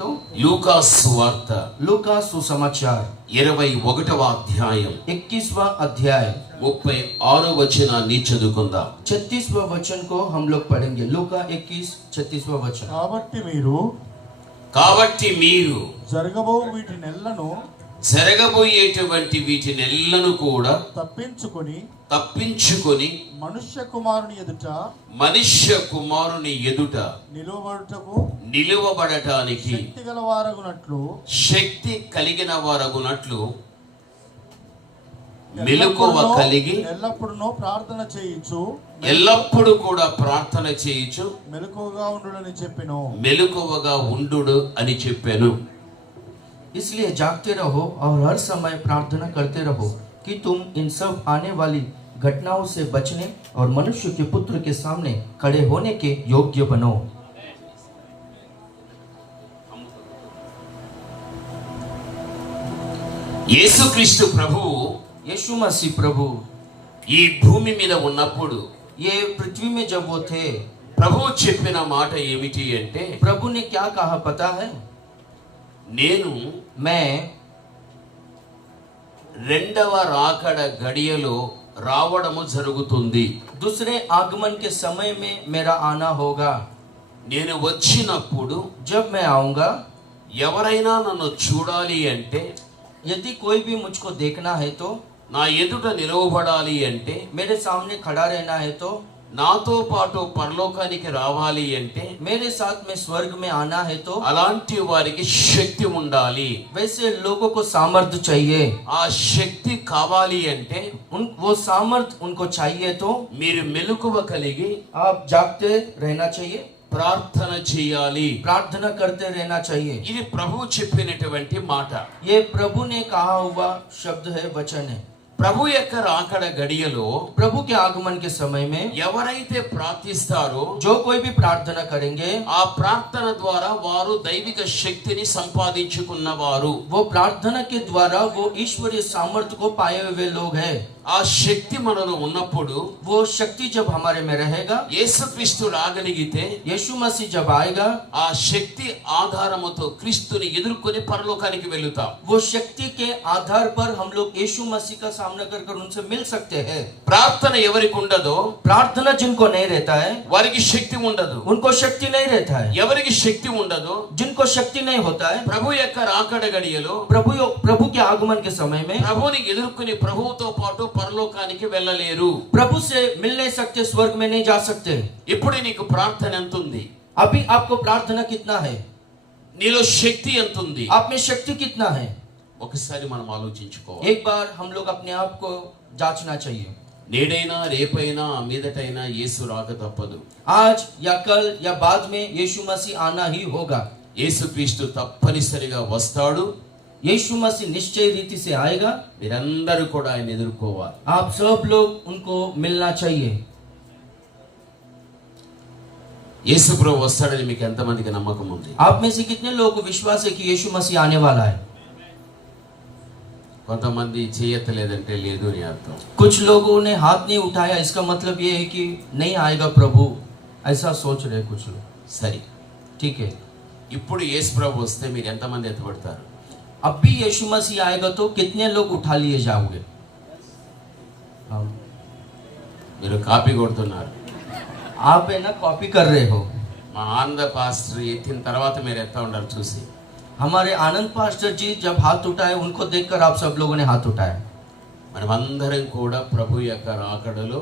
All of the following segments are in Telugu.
तो లూకా సువార్త लूका सुसमाचार 21వ అధ్యాయం 21वां अध्याय 36వ వచనాన్ని చదువుకుందాం. 36वां वचन को हम लोग पढ़ेंगे. लूका 21 36वां वचन. కాబట్టి మీరు జరగబోయేటువంటి వీటినెల్లను కూడా తప్పించుకొని మనుష్య కుమారుని ఎదుట నిలువబడటానికి శక్తి కలిగిన వారగునట్లు మెలకువ కలిగి ఎల్లప్పుడూ కూడా ప్రార్థన చేయించు మెలకువగా ఉండుడు అని చెప్పాను. इसलिए जागते रहो और हर समय प्रार्थना करते रहो कि तुम इन सब आने वाली घटनाओं से बचने और मनुष्य के पुत्र के सामने खड़े होने के योग्य बनो. యేసుక్రీస్తు ప్రభువు यीशु मसीह प्रभु ఈ భూమి మీద ఉన్నప్పుడు ये पृथ्वी में जब वो थे, ప్రభువు చెప్పిన మాట ఏమిటి అంటే, प्रभु ने क्या कहा पता है? నేను मैं రెండవ రాకడ గడియలో రావడము జరుగుతుంది. दूसरे आगमन के समय में मेरा आना होगा. నేను వచ్చినప్పుడు जब मैं आऊंगा, ఎవరైనా నన్ను చూడాలి అంటే, यदि कोई भी मुझको देखना है तो, నా ఎదుట నిలవబడాలి అంటే, मेरे सामने खड़ा रहना है तो, నాతో పాటు పరలోకానికి రావాలి అంటే, मेरे साथ में स्वर्ग में आना है तो, అలాంటి వారికి శక్తి ఉండాలి. वैसे लोगों को सामर्थ्य चाहिए. ఆ శక్తి కావాలి అంటే वो सामर्थ्य उनको चाहिए तो మీరు మెలకువ కలిగి आप जागते रहना चाहिए, ప్రార్థన చేయాలి. प्रार्थना करते रहना चाहिए. ఇది ప్రభు చెప్పినటువంటి మాట. ये प्रभु ने कहा हुआ शब्द है, वचन है. ప్రభు యొక్క రాకడ గడియలో प्रभु के आगमन के समय में ఎవరైతే ప్రార్థిస్తారో, जो कोई भी प्रार्थना करेंगे, ఆ ప్రార్థన ద్వారా వారు దైవిక శక్తిని సంపాదించుకున్నవారు. वो प्रार्थना के द्वारा वो ईश्वरीय सामर्थ्य को पाए हुए लोग हैं. ఆ శక్తి మనలో ఉన్నప్పుడు, वो शक्ति जब हमारे में रहेगा, యేసుక్రీస్తు రాగలిగితే, यीशु मसीह जब आएगा, ఆ శక్తి ఆధారముతో క్రీస్తుని ఎదుర్కొని పరలోకానికి వెళుతాం. वो शक्ति के आधार पर हम लोग यीशु मसीह का सामना कर उनसे मिल सकते हैं. ప్రార్థన ఎవరికి ఉండదో, प्रार्थना जिनको नहीं रहता है, వారికి శక్తి ఉండదు. उनको शक्ति नहीं रहता है. ఎవరికి శక్తి ఉండదో, जिनको शक्ति नहीं होता है, ప్రభు యొక్క రాకడ గడియలో प्रभु के आगमन के समय में ప్రభుని ఎదుర్కొని ప్రభువుతో పాటు పరలోకానికి వెళ్ళలేరు. प्रभु से मिल नहीं सकते, स्वर्ग में नहीं जा सकते. ఇప్పుడు నీకు ప్రార్థన ఎంత ఉంది? अभी आपको प्रार्थना कितना है? నీలో శక్తి ఎంత ఉంది? आप में शक्ति कितना है? ఒకసారి మనం ఆలోచించుకోవాలి. एक बार हम लोग अपने आप को जांचना चाहिए. నేడైనా రేపైనా మీదటైనా యేసు రాక తప్పదు. आज या कल या बाद में यीशु मसीह आना ही होगा. యేసుక్రీస్తు తప్పనిసరిగా వస్తాడు. यीशु मसीह निश्चय रीति से आएगा. మీరందరూ కూడా ఆయన ఎదుర్కోవాలి. आप सब लोग उनको मिलना चाहिए. యేసు ప్రభు వస్తాడని మీకు ఎంతమందికి నమ్మకం ఉంది? आप में से कितने लोगों को विश्वास है कि यीशु मसीह आने वाला है? కొంతమంది చేయట్లేదంటే లేదు అని అర్థం. कुछ लोगों ने हाथ नहीं उठाया, इसका मतलब ये है कि नहीं आएगा प्रभु, ऐसा सोच रहे कुछ लोग. సరే, ठीक है. ఇప్పుడు యేసు ప్రభు వస్తే మీరు ఎంతమంది ఎత్తబడతారు? अब भी यीशु मसीह आएगा तो कितने लोग उठा लिए जाओगे? మీరు కాపీ కొడుతున్నారు. आप है ना कॉपी कर रहे हो. మా ఆనంద పాస్టర్ ఎత్తిన తర్వాత మీరు ఎత్తా ఉన్నారు చూసి. हमारे आनंद पास्टर जी जब हाथ उठाए, उनको देखकर आप सब लोगों ने हाथ उठाया. మనమందరం కూడా ప్రభు యొక్క రాకడలో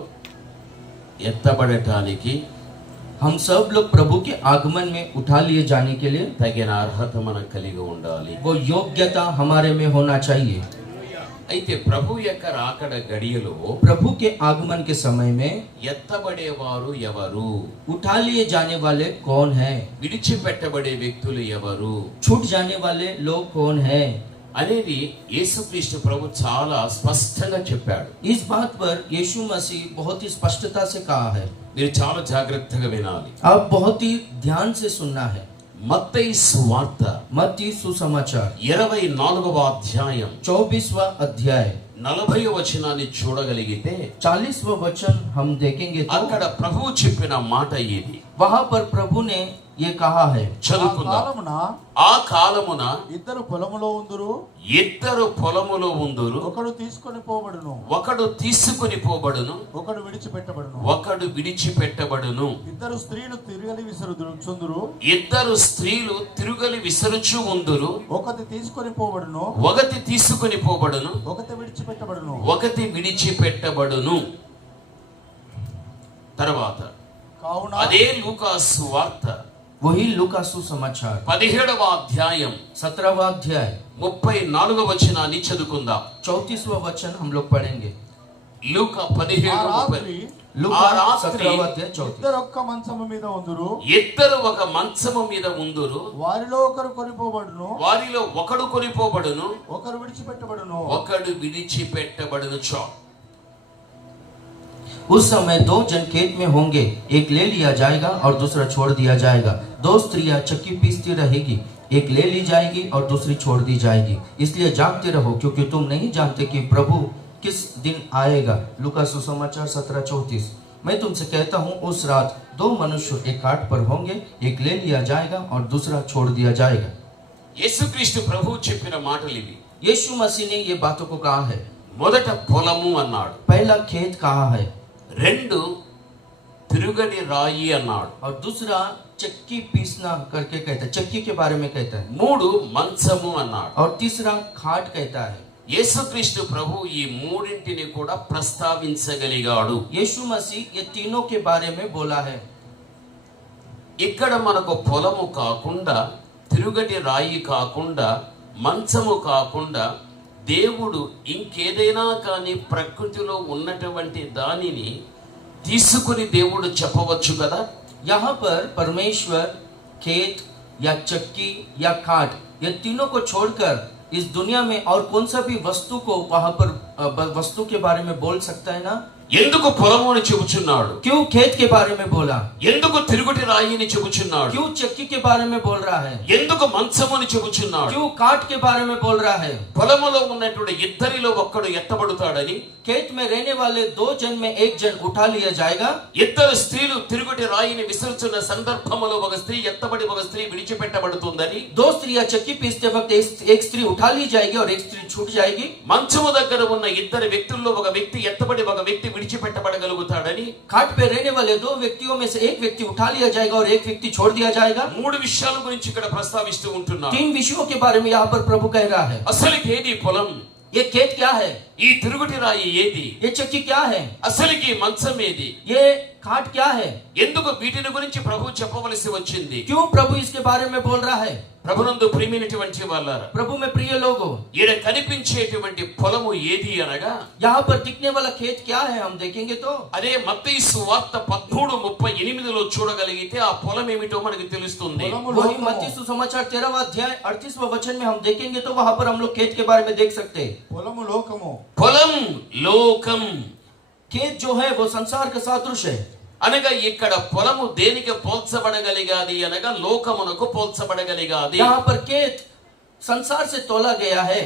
ఎత్తబడటానికి, हम सब लोग प्रभु के आगमन में उठा लिए जाने के लिए తగిన అర్హత మనకు కలిగి ఉండాలి. वो योग्यता हमारे में होना चाहिए. అయితే ప్రభు యొక్క రాకడ గడియలో प्रभु के आगमन के समय में ఎత్తబడేవారు ఎవరు? उठा लिए जाने वाले कौन हैं? విడిచిపెట్టబడే వ్యక్తులు ఎవరు छूट जाने वाले लोग कौन हैं? అనేది యేసుక్రీస్తు ప్రభు చాలా స్పష్టంగా చెప్పాడు. इस बात पर यीशु मसीह बहुत ही स्पष्टता से कहा है. మీరు చాలా జాగ్రత్తగా వినాలి. अब बहुत ही ध्यान से सुनना है. మత్తయి సువార్త मत्ती सुसमाचार 24వ అధ్యాయం 24वां अध्याय 40వ వచనాన్ని చూడగలిగితే 40वां वचन हम देखेंगे तो అక్కడ ప్రభువు చెప్పిన మాట ఇది. वहां पर प्रभु ने ये कहा है। ఆ చదువుకుందాం. కాలమున ఆ కాలమున ఇద్దరు పొలములో ఉందురు, ఇద్దరు పొలములో ఉందురు, ఒకడు తీసుకొని పోబడును, ఒకడు తీసుకుని పోబడును, ఒకడు విడిచిపెట్టబడును. ఒకడు విడిచిపెట్టబడును. ఇద్దరు స్త్రీలు తిరగలి విసురుచుందురు, ఇద్దరు స్త్రీలు తిరుగలి విసరుచు ఉందురు, ఒకటి తీసుకొని పోబడును, ఒకటి తీసుకుని పోబడును, ఒకటి విడిచిపెట్టబడును. ఒకటి విడిచిపెట్టబడును. తర్వాత కావున అదే లూకాసు వార్త वही लूका सुसमाचार 17వ అధ్యాయం 17वां अध्याय 34వ వచనాన్ని చదువుకుందాం. 34वां वचन हम लोग पढ़ेंगे। లూకా ఆ 17 రాత్రి लूका ఆ రాత్రి 17वां अध्याय 34। ఇద్దరు ఒక్క మంచము మీద ఉందురు, ఇద్దరు ఒక మంచము మీద ఉందురు, వారిలో ఒకరు కొనిపోబడును, వారిలో ఒకడు కొనిపోబడును, ఒకరు విడిచిపెట్టబడును. ఒకడు విడిచిపెట్టబడును. उस समय दो जन खेत में होंगे, एक ले लिया जाएगा और दूसरा छोड़ दिया जाएगा। दो स्त्रियां चक्की पीसती रहेगी, एक ले ली जाएगी और दूसरी छोड़ दी जाएगी। इसलिए जागते रहो, क्योंकि तुम नहीं जानते कि प्रभु किस दिन आएगा। लूका सुसमाचार 17:34। मैं तुमसे कहता हूँ, उस रात दो मनुष्य एक खाट पर होंगे, एक ले लिया जाएगा और दूसरा छोड़ दिया जाएगा। యేసుక్రీస్తు ప్రభువు చెప్పిన మాటలు ఇవి. यीशु मसीह ने ये बातों को कहा है। మొదట పొలము అన్నాడు, पहला खेत कहा है రెండు తిరుగని రాయి అన్నాడు, और दूसरा चक्की पीसना करके कहता है, चक्की के बारे में कहता है। మూడు మంచము అన్నాడు. और तीसरा खाट कहता है। యేసుక్రీస్తు ప్రభు ఈ మూడింటిని కూడా ప్రస్తావించగలిగాడు. यीशु मसीह ये तीनों के बारे में बोला है। ఇక్కడ మనకు పొలము కాకుండా, తిరుగటి రాయి కాకుండా, మంచము కాకుండా దేవుడు ఇంకేదైనా కానీ ప్రకృతిలో ఉన్నటువంటి దానిని తీసుకుని దేవుడు చెప్పవచ్చు కదా. यहाँ पर परमेश्वर खेत या चक्की या खाट ये तीनों को छोड़कर इस दुनिया में और कौन सा भी वस्तु को वहां पर वस्तु के बारे में बोल सकता है ना। ఎందుకు పొలము అని చెబుచున్నాడు? क्यों खेत के बारे में बोला? ఎందుకు తిరుగుటి రాయిని చెబుచున్నాడు? क्यों चक्की के बारे में बोल रहा है? ఎందుకు మంచము అని చెబుచున్నాడు? क्यों काट के बारे में बोल रहा है? పొలములో ఉన్నటువంటి ఇద్దరిలో ఒక్కడు ఎత్తబడతాడని, खेत में रहने वाले दो जन में एक जन उठा लिया जाएगा। ఇద్దరు స్త్రీలు తిరుగుటి రాయిని విసురుచున్న సందర్భములో ఒక స్త్రీ ఎత్తబడి ఒక స్త్రీ విడిచిపెట్టబడుతుందని, दो स्त्रियां चक्की पीसते वक्त एक स्त्री उठा ली जाएगी और एक स्त्री छूट जाएगी। మంచము దగ్గర ఉన్న ఇద్దరు వ్యక్తుల్లో ఒక వ్యక్తి ఎత్తబడి ఒక వ్యక్తి విడిచిపెట్టబడగలుగుతాడని, खाट पे रहने वाले दो व्यक्तियों में से एक व्यक्ति उठा लिया जाएगा और एक व्यक्ति छोड़ दिया जाएगा। మూడు విషయాల గురించి ఇక్కడ ప్రస్తావిస్తూ ఉంటున్నాడు. तीन विषयों के बारे में यहाँ पर प्रभु कह रहा है। అసలుకి ఏది పొలం? ये खेत क्या है? ఈ తిరుగుటి రాయి ఏది? ये चक्की क्या है? అసలుకి మంచం ఏది? ये खाट क्या है? ఎందుకు వీటిని గురించి ప్రభు చెప్పవలసి వచ్చింది? क्यों प्रभु इसके बारे में बोल रहा है? ప్రభునందు ప్రియమైనటువంటి వాళ్ళారా, प्रभु में प्रिय लोगों, ఈడ కనిపించేటువంటి పొలము ఏది అనగా, यहाँ पर दिखने वाला खेत क्या है हम देखेंगे तो అదే మత్తయి సువార్త 13:38లో చూడగలిగితే ఆ పొలం ఏమిటో మనకు తెలుస్తుంది. పొలము वही లోకము. मत्ती सुसमाचार 13वां अध्याय 38वां वचन में हम देखेंगे तो वहां पर हम लोग खेत के बारे में देख सकते हैं। పొలము లోకము. పొలం లోకం खेत जो है वो संसार का सादृश्य है। అనగా ఇక్కడ పొలము దేనికి పోల్చబడగలిగాది అనగా లోకమునకు పోల్చబడగలిగాది. यहाँ पर खेत संसार से तोला गया है।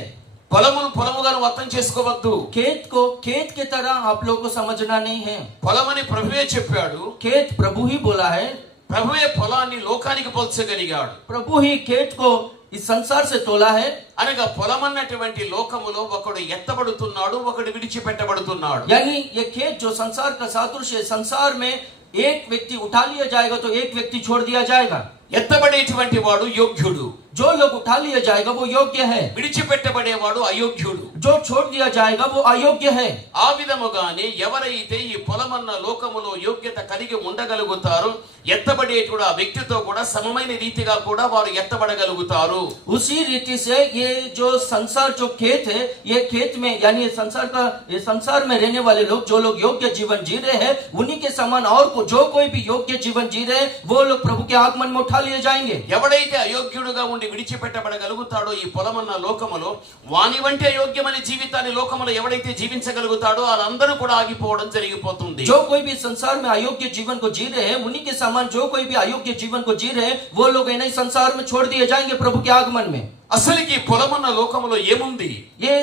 పొలమును పొలముగాను అర్థం చేసుకోవద్దు. खेत को खेत की तरह आप लोगों को समझना नहीं है। పొలమని ప్రభువే చెప్పాడు. खेत प्रभु ही बोला है। ప్రభువే పొలాన్ని లోకానికి పోల్చగలిగాడు. प्रभु ही खेत को इस संसार से तोला है। అనగా పొలమన్నటువంటి లోకములో ఒకడు ఎత్తబడుతున్నాడు, ఒకడు విడిచిపెట్టబడుతున్నాడు. यानी ये खेत जो संसार का सादृश्य है, संसार में एक व्यक्ति उठा लिया जाएगा तो एक व्यक्ति छोड़ दिया जाएगा। ఎత్తబడేటువంటి వాడు యోగ్యుడు, जो लोग उठा लिया जाएगा वो योग्य है, విడిచిపెట్టబడేవాడు అయోగ్యుడు. जो छोड़ दिया जाएगा वो अयोग्य है। ఆ విధముగానే ఎవరైతే ఈ పొలమన్న లోకములో యోగ్యత కలిగి ఉండగలుగుతారో ఎత్తబడేటువంటి ఆ వ్యక్తితో కూడా సమమైన రీతిగా కూడా వారు ఎత్తబడగలుగుతారు. उसी रीति से ये जो संसार जो खेत है, ये खेत में यानी ये संसार में रहने वाले लोग जो लोग योग्य जीवन जी रहे हैं उन्हीं के समान और जो कोई भी योग्य जीवन जी रहे हैं वो लोग प्रभु के आगमन में उठा लिए जाएंगे। ఎవడైతే అయోగ్యుడుగా ఉండి విడిచిపెట్టబడగలుగుతాడో ఈ పొలమన్న లోకములో, వాని వంటి అయోగ్యమైన జీవితాన్ని లోకములో ఎవడైతే జీవించగలుగుతాడో వాళ్ళందరూ కూడా ఆగిపోవడం జరిగిపోతుంది. जो कोई भी संसार में अयोग्य जीवन को जी रहे हैं उन्हीं के समान जो कोई भी अयोग्य जीवन को जी रहे हैं वो लोग इन्हीं संसार में छोड़ दिए जाएंगे प्रभु के आगमन में। అసలుకి పొలమన్న లోకములో ఏముంది? ये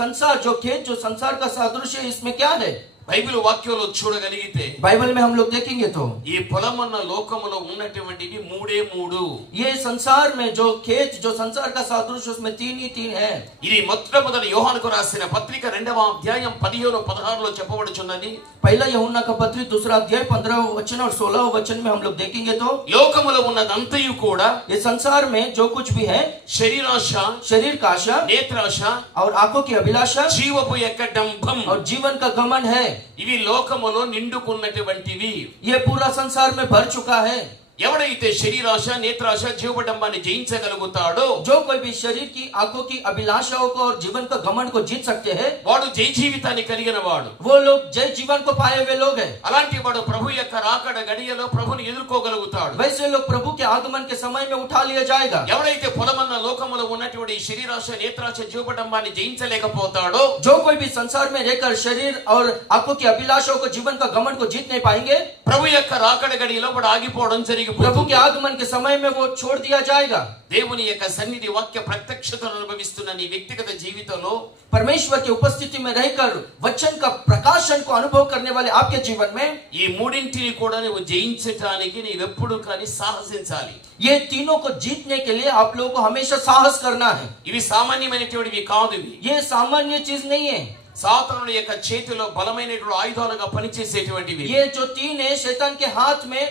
संसार जो खेत जो संसार का सादृश्य है इसमें क्या है? బైబిల్ వాక్యంలో చూడగలిగితే बाइबल में हम लोग देखेंगे तो ఈ పొలమన్న లోకములో ఉన్నటువంటివి మూడే మూడు. ये संसार में जो खेत, जो संसार का सादृश्य, उसमें तीन ही तीन है। ఇది మొట్టమొదటి యోహానుకు రాసిన పత్రిక 2వ అధ్యాయం 15-16 చెప్పబడుచున్నది. पहला यूहन्ना का पत्री 2 अध्याय 15 वचन और 16 वचन में हम लोग देखेंगे तो లోకములో ఉన్నదంతయు కూడా ये संसार में जो कुछ भी है, శరీరాశ, शरीर का आशा నేత్రాశ, और आंखों की अभिलाषा జీవపు యొక్క డంబం, और जीवन का घमंड है। ఇవి లోకములో నిండుకున్నటువంటివి. ये पूरा संसार में भर चुका है। ఎవడైతే శరీరాశ, నేత్రాశ, జీవడంబాన్ని జయించగలుగుతాడో जो कोई भी शरीर की, आंखों की अभिलाषाओं को और जीवन का घमंड को जीत सकते हैं, వాడు జయ జీవితాన్ని కలిగిన వాడు. वो लोग जय जीवन को पाए हुए लोग हैं। అలాంటి వాడు ప్రభు యొక్క రాకడ గడియలో ప్రభుని ఎదుర్కోగలుగుతాడు. वैसे लोग प्रभु के आगमन के समय में उठा लिया जाएगा। ఎవడైతే పొలమన్న లోకములో ఉన్నటువంటి శరీరాశ, నేత్రాశ, జీవడంబాన్ని జయించలేకపోతాడో जो कोई भी संसार में रहकर शरीर और आंखों की अभिलाषाओं को, जीवन का घमंड को जीत नहीं पाएंगे, ప్రభు యొక్క రాకడ గడియలో వాడు ఆగిపోవడం प्रभु జరిగిపోతుంది. के आगमन के समय में वो छोड़ दिया जाएगा। దేవుని యొక్క సన్నిధి వాక్య ప్రత్యక్షతను అనుభవిస్తున్న నీ వ్యక్తిగత జీవితంలో परमेश्वर की उपस्थिति में रहकर वचन का प्रकाशन को अनुभव करने वाले आपके जीवन में ఈ మూడింటిని కూడా నువ్వు జయించడానికి నీవెప్పుడు కానీ సాహసించాలి. ये तीनों को जीतने के लिए आप लोगों को हमेशा साहस करना है। ఇవి సామాన్యమైనటువంటివి కాదు. ఇవి ये सामान्य चीज नहीं है। సాతానుడి యొక్క చేతిలో బలమైనటువంటి ఆయుధాలుగా పనిచేసేటువంటివి. ये जो तीन है, शैतान के हाथ में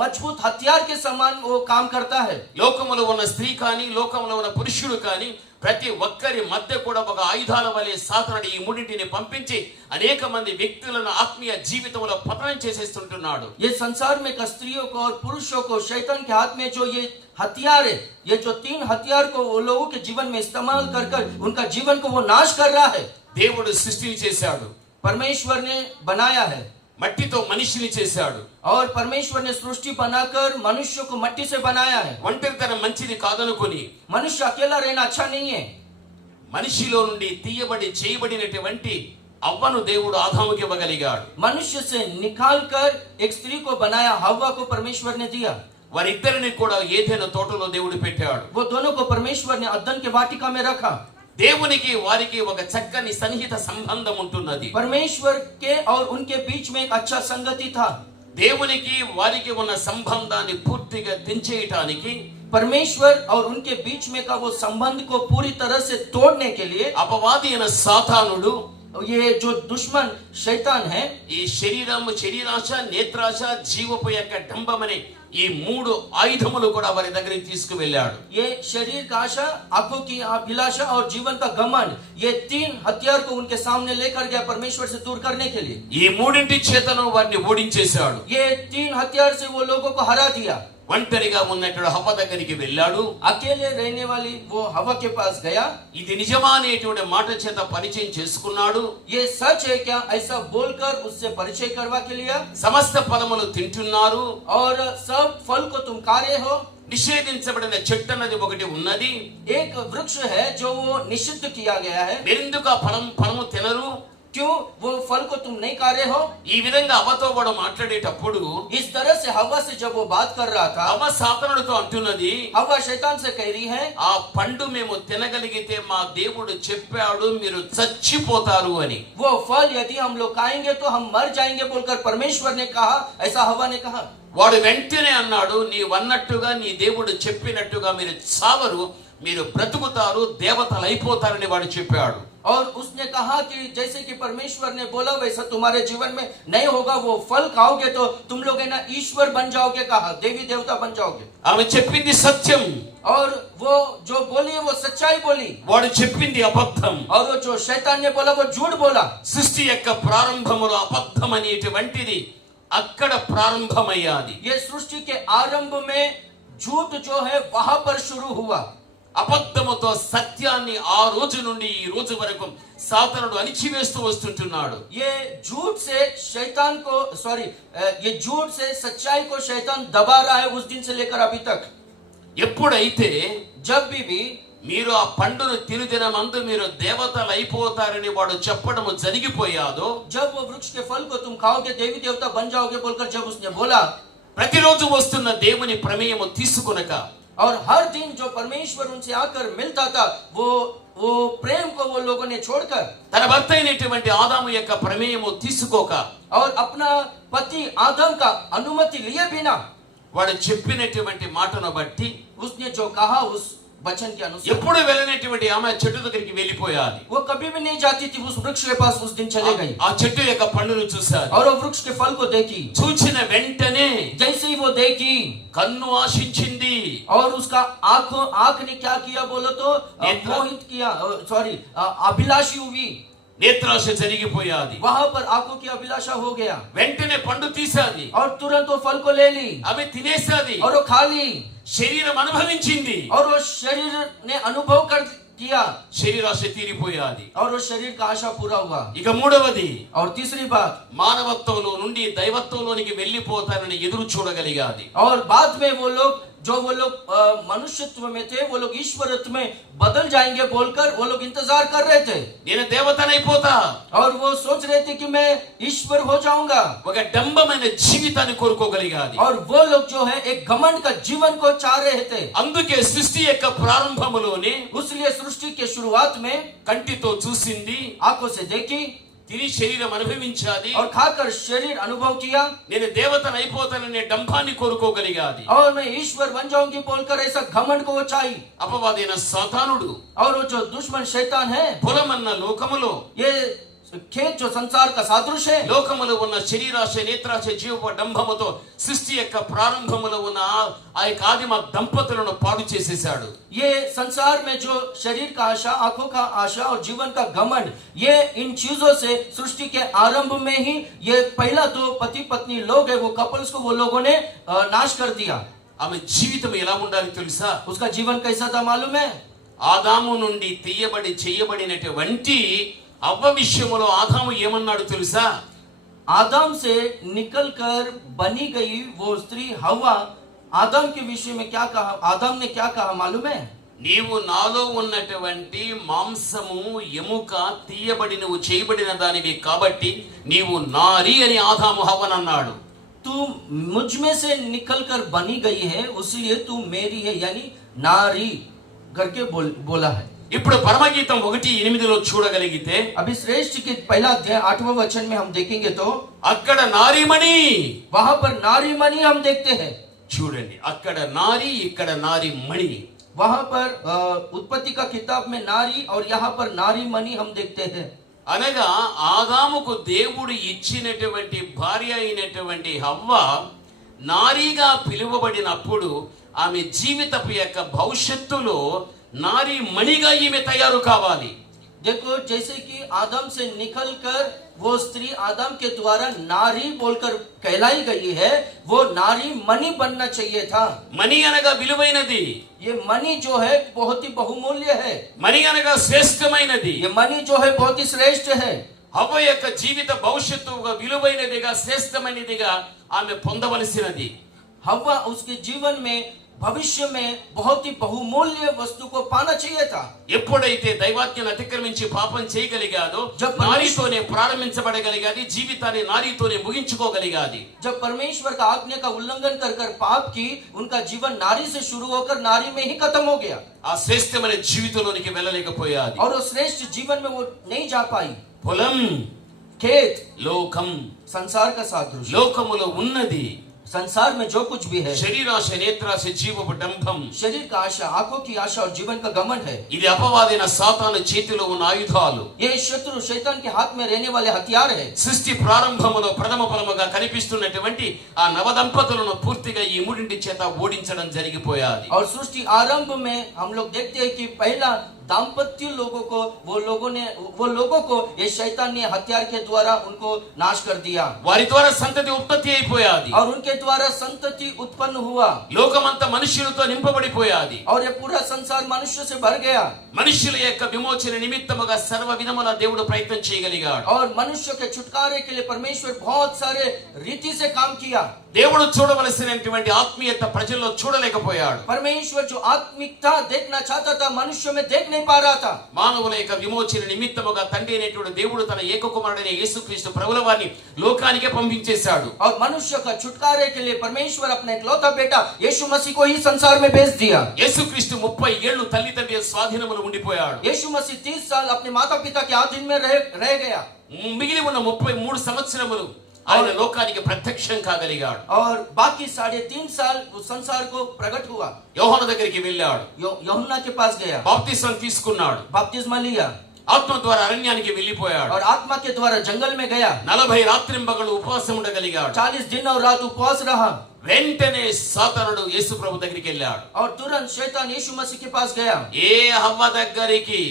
मजबूत हथियार के समान वो काम करता है। లోకములో ఉన్న స్త్రీ కానీ, లోకములో ఉన్న పురుషుడు కానీ, ప్రతి ఒక్కరి మధ్య కూడా ఒక ఆయుధాల వలె సాతానుడు ఈ మూడింటిని పంపించి అనేక మంది వ్యక్తులను ఆత్మీయ జీవితంలో పతనం చేసేస్తుంటున్నాడు. ये संसार में का स्त्रियों को और पुरुषों को शैतान के हाथ में जो ये हथियार है, ये जो तीन हथियार को वो लोगों के जीवन में इस्तेमाल कर कर उनका जीवन को वो नाश कर रहा है। దేవుడు సృష్టిని చేశాడు, परमेश्वर ने बनाया है మట్టితో మనిషిని చేశాడు. और परमेश्वर ने सृष्टि बनाकर मनुष्य को मिट्टी से बनाया है। ఒంటరితనం మంచిది కాదనుకొని मनुष्य अकेला रहना अच्छा नहीं है। మనిషిలో నుండి తీయబడి చేయబడినటువంటి అవ్వను దేవుడు ఆదాముకి ఇవ్వగలిగాడు. मनुष्य से निकाल कर एक स्त्री को बनाया, हव्वा को परमेश्वर ने दिया। వారిద్దరిని కూడా ఏదైనా తోటలో దేవుడు పెట్టాడు. वो दोनों को परमेश्वर ने अदन के वाटिका में रखा। దేవునికి వారికి ఒక చక్కని సన్నిహిత సంబంధం ఉంటున్నది. परमेश्वर के और उनके बीच में एक अच्छा संगति था। దేవునికి వారికి ఉన్న సంబంధాన్ని పూర్తిగా దించేయటానికి परमेश्वर और उनके बीच में का वो संबंध को पूरी तरह से तोड़ने के लिए అపవాది అయిన సాతానుడు ये जो दुश्मन शैतान है, ఈ శరీరం, శరీరాశ, నేత్రాశ, జీవపు యొక్క డంబమని ఈ మూడు ఆయుధములు కూడా వారి దగ్గరికి తీసుకువెళ్ళాడు. ये शरीर का आशा, आंखों की अभिलाषा और जीवन का घमंड, ये तीन हथियार को उनके सामने लेकर गया परमेश्वर से दूर करने के लिए। ఈ మూడింటి చేతను వారిని ఓడించేశాడు. ये तीन हथियार से वो लोगों को हरा दिया। ఒంటరిగా ఉన్నటువంటి హవ్వ దగ్గరికి వెళ్ళాడు. अकेले रहने वाली वो हवा के पास गया। ఇది నిజమా అనేటువంటి మాట చేత పరిచయం చేసుకున్నాడు. ये सच है क्या, ऐसा बोलकर उससे परिचय करवा के लिया। సమస్త ఫలములు తింటున్నారు. और सब फल को तुम खा रहे हो। నిషేధించబడిన చెట్టు అన్నది ఒకటి ఉన్నది. एक वृक्ष है जो वो निषिद्ध किया गया है। మీరెందుకు ఆ ఫలము తినరు? क्यों वो फल को तुम नहीं खा रहे हो? ఈ విధంగా అవ్వతో వాడు మాట్లాడేటప్పుడు इस तरह से हवा से जब वो बात कर रहा था, అవ్వ సాతానుడితో అంటున్నది, हवा शैतान से कह रही है, ఆ పండు మేము తినగలిగితే మా దేవుడు చెప్పాడు మీరు చచ్చిపోతారు అని. वो फल यदि हम लोग खाएंगे तो हम मर जाएंगे बोलकर परमेश्वर ने कहा, ऐसा हवा ने कहा। వాడు వెంటనే అన్నాడు, నీవన్నట్టుగా నీ దేవుడు చెప్పినట్టుగా మీరు చావరు, మీరు బ్రతుకుతారు, దేవతలు అయిపోతారని వాడు చెప్పాడు. और उसने कहा कि जैसे कि परमेश्वर ने बोला वैसा तुम्हारे जीवन में नहीं होगा, वो फल खाओगे तो तुम लोग है ना ईश्वर बन जाओगे, कहा देवी देवता बन जाओगे। ఆమె చెప్పింది సత్యం, और वो जो बोली वो सच्चाई बोली, వాడు చెప్పింది అబద్ధం. और वो जो शैतान ने बोला वो झूठ बोला। సృష్టి యొక్క ప్రారంభములో అబద్ధం అనేటువంటిది అక్కడ ప్రారంభమయ్యాది. ये सृष्टि के आरंभ में झूठ जो है वहां पर शुरू हुआ। అబద్ధముతో సత్యాన్ని ఆ రోజు నుండి ఈ రోజు వరకు సాతానుడు అణిచివేస్తూ వస్తుంటున్నాడు. ये झूठ से शैतान को ये झूठ से सच्चाई को शैतान दबा रहा है उस दिन से लेकर अभी तक। ఎప్పుడైతే जब भी మీరు ఆ పండును తినుదినమందు మీరు దేవతలు అయిపోతారని వాడు చెప్పడము జరిగిపోయాదో, जब वो वृक्ष के फल को तुम खाओगे देवी देवता बन जाओगे बोलकर जब उसने बोला, ప్రతిరోజు వస్తున్న దేవుని ప్రమేయము తీసుకొనక और हर दिन जो परमेश्वर उनसे आकर मिलता था वो प्रेम को वो लोगों ने छोड़कर తన భర్త అయినటువంటి ఆదాము యొక్క ప్రమేయము తీసుకోక और अपना पति आदम का अनुमति लिए बिना వాడు చెప్పినటువంటి మాటను బట్టి उसने जो कहा उस वचन के अनुसार ఎప్పుడు వెళ్ళినటువంటి ఆమె చెట్టు దగ్గరికి వెళ్ళిపోయాది. वो कभी भी नहीं जाती थी उस वृक्ष के पास. उस दिन चले गई ఆ చెట్టు యొక్క పండును చూశారు. और वो वृक्ष के फल को देखी. చూచిన వెంటనే जैसे ही वो देखी కన్ను ఆశించింది. और उसका आंख ने क्या किया बोलो तो मोहित किया, सॉरी अभिलाषी हुई. నేత్రాశ జరిగిపోయాది. वहां पर आंखों की अभिलाषा हो गया. వెంటనే పండు తీసాది. और तुरंत वो फल को ले ली. అవి తినేసాది. और वो खा ली. శరీరం అనుభవించింది. और वो शरीर ने अनुभव कर किया. శరీరాశ తీరిపోయాది. और वो शरीर का आशा पूरा हुआ. ఇక మూడవది, और तीसरी बात, మానవత్వంలో నుండి దైవత్వంలోనికి వెళ్ళిపోతారని ఎదురు చూడగలిగాది. और बाद में वो लोग मनुष्यत्व में थे वो लोग ईश्वरत्व में बदल जाएंगे बोलकर वो लोग इंतजार कर रहे थे. నేను దేవతనైపోతా, और वो सोच रहे थे कि मैं ईश्वर हो जाऊंगा. ఒక డంబమైన జీవితాన్ని కోరుకోగలిగాది. और वो लोग जो है एक घमंड का जीवन को चाह रहे थे. అందుకే సృష్టి యొక్క ప్రారంభములోనే इसलिए सृष्टि के शुरुआत में కంటితో చూసింది, आंखों से देखी తిని శరీరం అనుభవించాది. और खाकर शरीर अनुभव किया. నేను దేవతనైపోతాననే డంబాన్ని కోరుకోగలిగాది. और मैं ईश्वर बन जाऊंगी बोलकर ऐसा घमंड को वो चाहिए. అపవాదైన సాతానుడు और वो जो दुश्मन शैतान है, పొలమన్న లోకములో, ये खेत जो संसार का सादृश्य है, లోకములో ఉన్న శరీరాశ నేత్రాశ జీవపు డంబముతో సృష్టి యొక్క ప్రారంభములో ఉన్న ఆ యొక్క ఆదిమ దంపతులను పాడు చేసేశాడు. ये संसार में जो शरीर का आशा, आंखों का आशा और जीवन का घमंड, ये इन चीजों से सृष्टि के आरंभ में ही ये पहला दो पति पत्नी लोग है वो कपल्स को वो लोगों ने नाश कर दिया. ఆమె జీవితం ఎలా ఉండాలి తెలుసా? उसका जीवन कैसा था मालूम है? ఆదాము నుండి తీయబడి చేయబడినటువంటి అవ్వ విషయములో ఆదాము ఏమన్నాడు తెలుసా? आदम से निकलकर बनी गई वो स्त्री हवा आदम के विषय में क्या कहा? आदम ने क्या कहा मालूम है? నీవు నాలో ఉన్నటువంటి మాంసము ఎముక తీయబడి నువ్వు చేయబడిన దానివి కాబట్టి నీవు నారి అని ఆదాము హవ్వనన్నాడు. तू मुझ में से निकलकर बनी गई है इसलिए तू मेरी है, यानी नारी करके बोला है. ఇప్పుడు పరమగీతం 1:8 చూడగలిగితే, अभी श्रेष्ठ के पहला अध्याय 8वां वचन में हम देखेंगे तो అక్కడ నారీమణి, वहां पर नारी मणि हम देखते हैं. చూడండి, అక్కడ నారి ఇక్కడ నారి మణి. वहां पर उत्पत्ति का किताब में नारी और यहाँ पर नारी मणि हम देखते हैं. అనగా ఆదాముకు దేవుడు ఇచ్చినటువంటి భార్య అయినటువంటి హవ్వ నారీగా పిలువబడినప్పుడు ఆమె జీవితపు యొక్క భవిష్యత్తులో నారీ మణిగా ఈమె తయారు కావాలి. देखो जैसे कि आदम से निकलकर वो स्त्री आदम के द्वारा नारी बोलकर कहलाई गई है, वो नारी मणि बनना चाहिए था. మణి అనగా విలువైనది, ये मणि जो है बहुत ही बहुमूल्य है. మణి అనగా శ్రేష్టమైనది. ये मणि जो है बहुत ही श्रेष्ठ है. హవ్వ యొక్క జీవిత భవిష్యత్తుగా విలువైనదిగా శ్రేష్టమైనదిగా ఆమె పొందవలసినది. हव्वा उसके जीवन में भविष्य में बहुत ही बहुमूल्य वस्तु को पाना चाहिए था. ఎప్పుడైతే దైవాజ్ఞను అతిక్రమించి పాపం చేయగలిగాదో నారీతోనే ప్రారంభించబడగలిగాది, జీవితాన్ని నారీతోనే ముగించుకోగలిగాది. जब परमेश्वर का आज्ञा का उल्लंघन कर कर पाप की, उनका जीवन नारी से शुरू होकर नारी में ही खत्म हो गया. ఆ శ్రేష్టమైన జీవితంలోనికి వెళ్ళలేకపోయాది. और वो श्रेष्ठ जीवन में वो नहीं जा पाई. పొలం, खेत, లోకం, संसार का सादृश्य. లోకములో ఉన్నది संसार में जो कुछ भी है, శరీరాశ నేత్రాశ జీవపు డంబం, शरीर का आशा, आंखों की आशा और जीवन का घमंड है. ఇది అపవాదైన సాతాను చేతిలో ఉన్న ఆయుధాలు. ये शत्रु शैतान के हाथ में रहने वाले हथियार है. సృష్టి ప్రారంభములో ప్రథమ ఫలముగా కనిపిస్తున్నటువంటి ఆ నవదంపతులను పూర్తిగా ఈ మూడింటి చేత ఓడించడం జరిగిపోయాది. और सृष्टि आरंभ में हम लोग देखते हैं कि पहला दाम्पत्य लोगों को वो लोगों को ये शैतान ने हथियार के द्वारा उनको नाश कर दिया. వారి ద్వారా సంతతి ఉత్పత్తి అయిపోయాది. और उनके द्वारा संतति उत्पन्न हुआ. లోకమంతా మనుష్యులతో నింపబడిపోయాది. और ये पूरा संसार मनुष्य से भर गया. మనుష్యుల యొక్క విమోచన నిమిత్తముగా సర్వ విధముల దేవుడు ప్రయత్నం చేయగలిగాడు. और मनुष्य के छुटकारे के लिए परमेश्वर बहुत सारे रीति से काम किया. దేవుడు చూడవలసినటువంటి ఆత్మీయత ప్రజల్లో చూడలేకపోయాడు. परमेश्वर जो आत्मिकता देखना चाहता था मनुष्य में देख नहीं पा रहा था. మానవుల యొక్క విమోచన నిమిత్తముగా తండ్రి అయినటువంటి దేవుడు తన ఏకకుమారుడైన యేసుక్రీస్తు ప్రభుల వారిని లోకానికే పంపించేశాడు. और मनुष्य का छुटकारे के लिए परमेश्वर अपने इकलौता बेटा यीशु मसीह को ही संसार में भेज दिया. యేసుక్రీస్తు 30 ఏళ్లు తల్లిదండ్రుల స్వాధీనములో ఉండిపోయాడు. यीशु मसीह 30 साल अपने माता पिता के अधीन में रह गया. మిగిలి ఉన్న 33 సంవత్సరములు ఆయన లోకానికి ప్రత్యక్షం కాగలిగాడు. और बाकी 3.5 साल उस संसार को प्रकट हुआ. యోహాను దగ్గరికి వెళ్ళాడు. यूहन्ना के पास गया. బాప్తిస్మం తీసుకున్నాడు. बपतिस्मा लिया. ఆత్మ ద్వారా అరణ్యానికి వెళ్ళిపోయాడు. और आत्मा के द्वारा जंगल में गया. 40 రాత్రింబగళ్ళు ఉపవాసం ఉండగలిగాడు. 40 दिन और रात उपवास रहा. వెంటనే సాతానుడు యేసు ప్రభు దగ్గరికి వెళ్ళాడు. और तुरंत शैतान यीशु मसीह के पास गया. ఏ హవ్వ దగ్గరికి?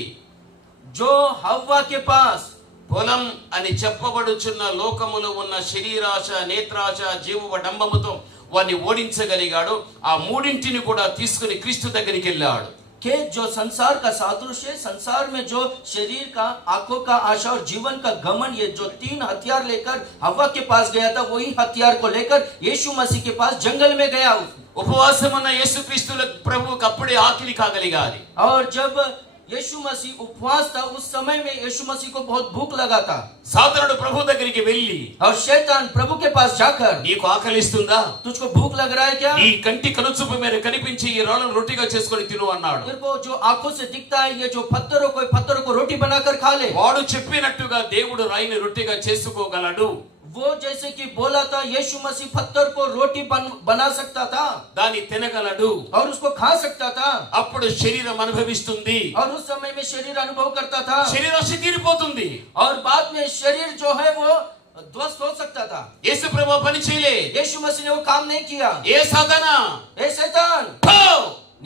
जो हव्वा के पास పొలం అని చెప్పబడుచున్న లోకములో ఉన్న శరీరాశ, నేత్రాశ, జీవ డంబముతో వారిని ఓడించగలిగాడు. ఆ మూడింటిని కూడా తీసుకుని క్రీస్తు దగ్గరికి వెళ్ళాడు. कि जो संसार का सादृश्य, संसार में जो शरीर का, आंखों का आशा और जीवन का घमंड, ये जो 3 हथियार लेकर हव्वा के पास गया था, वही हथियार को लेकर यीशु मसीह के पास जंगल में गया. ఉపవాసం ఉన్న యేసుక్రీస్తు ప్రభువుకి అప్పుడే ఆకలి కాగలిగాలి. और जब यीशु मसीह उपवास था, उस समय में यीशु मसीह को बहुत भूख लगा था. సాతానుడు ప్రభు దగ్గరికి వెళ్ళి, और शैतान प्रभु के पास जाकर, నీకు ఆకలిస్తుందా? तुझको भूख लग रहा है क्या? నీ కంటి కనుచూపు మీద కనిపించి ఈ రాళ్ళను రొట్టిగా చేసుకొని తిను అన్నాడు. तेरे को जो आंखों से दिखता है, ये जो पत्थरों को रोटी बनाकर खा ले. వాడు చెప్పినట్టుగా దేవుడు రాయిని రొట్టిగా చేసుకోగలడు. वो जैसे कि बोला था, यीशु मसीह पत्थर को रोटी बना सकता था. దాన్ని తినగలడు. और उसको खा सकता था. అప్పుడు శరీరం అనుభవిస్తుంది. और उस समय में शरीर अनुभव करता था. శరీరం తీరిపోతుంది. और बाद में शरीर जो है वो ध्वस्त हो सकता था. యేసు ప్రభు పని చేయలే. यीशु मसीह ने वो काम नहीं किया. ఏ సాతానా, ए शैतान, పో!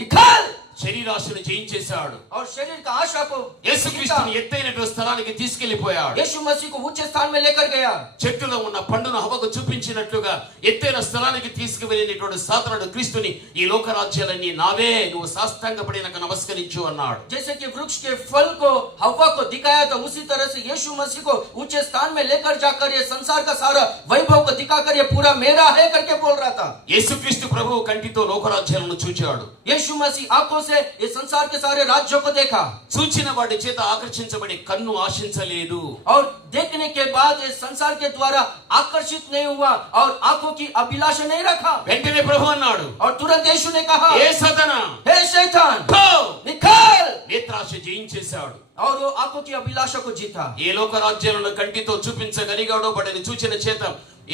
निकाल. శరీరాశను జయించేశాడు. और शरीर का आशा को యేసుక్రీస్తుని ఎత్తైనటువంటి స్థలానికి తీసుకెళ్లిపోయాడు. यीशु मसीह को ऊंचे स्थान में लेकर गया. చెట్టులో ఉన్న పండును హవ్వకు చూపించినట్లుగా ఎత్తైన స్థలానికి తీసుకువెళ్ళినటువంటి సాతానుడు క్రీస్తుని ఈ లోక రాజ్యాలన్నీ నావే, నువ్వు సాష్టాంగపడి నాకు నమస్కరించు అన్నాడు. जैसे कि वृक्ष के फल को हव्वा को दिखाया था, उसी तरह से यीशु मसीह को ऊंचे स्थान में लेकर जाकर ये संसार का सारा वैभव को दिखाकर ये पूरा मेरा है करके बोल रहा था. యేసుక్రీస్తు ప్రభువు కంటితో లోకరాజ్యాలను చూచాడు. यीशु मसीह आंखों से इस संसार के सारे राज्यों को देखा. చూచిన వాడి చేత ఆకర్షించబడి కన్ను ఆశించలేదు. और देखने के बाद इस संसार के द्वारा आकर्षित नहीं हुआ और आंखों की अभिलाषा नहीं रखा. వెంటనే ప్రభు అన్నాడు, और तुरंत यीशु ने कहा, ఏ సాతానా, हे शैतान, పో! निकाल. నేత్రాశ జయించేశాడు. और वो आंखों की अभिलाषा को जीता. ఏ లోక రాజ్యాలను కంటితో చూపించగలిగాడో వాటిని చూచిన చేత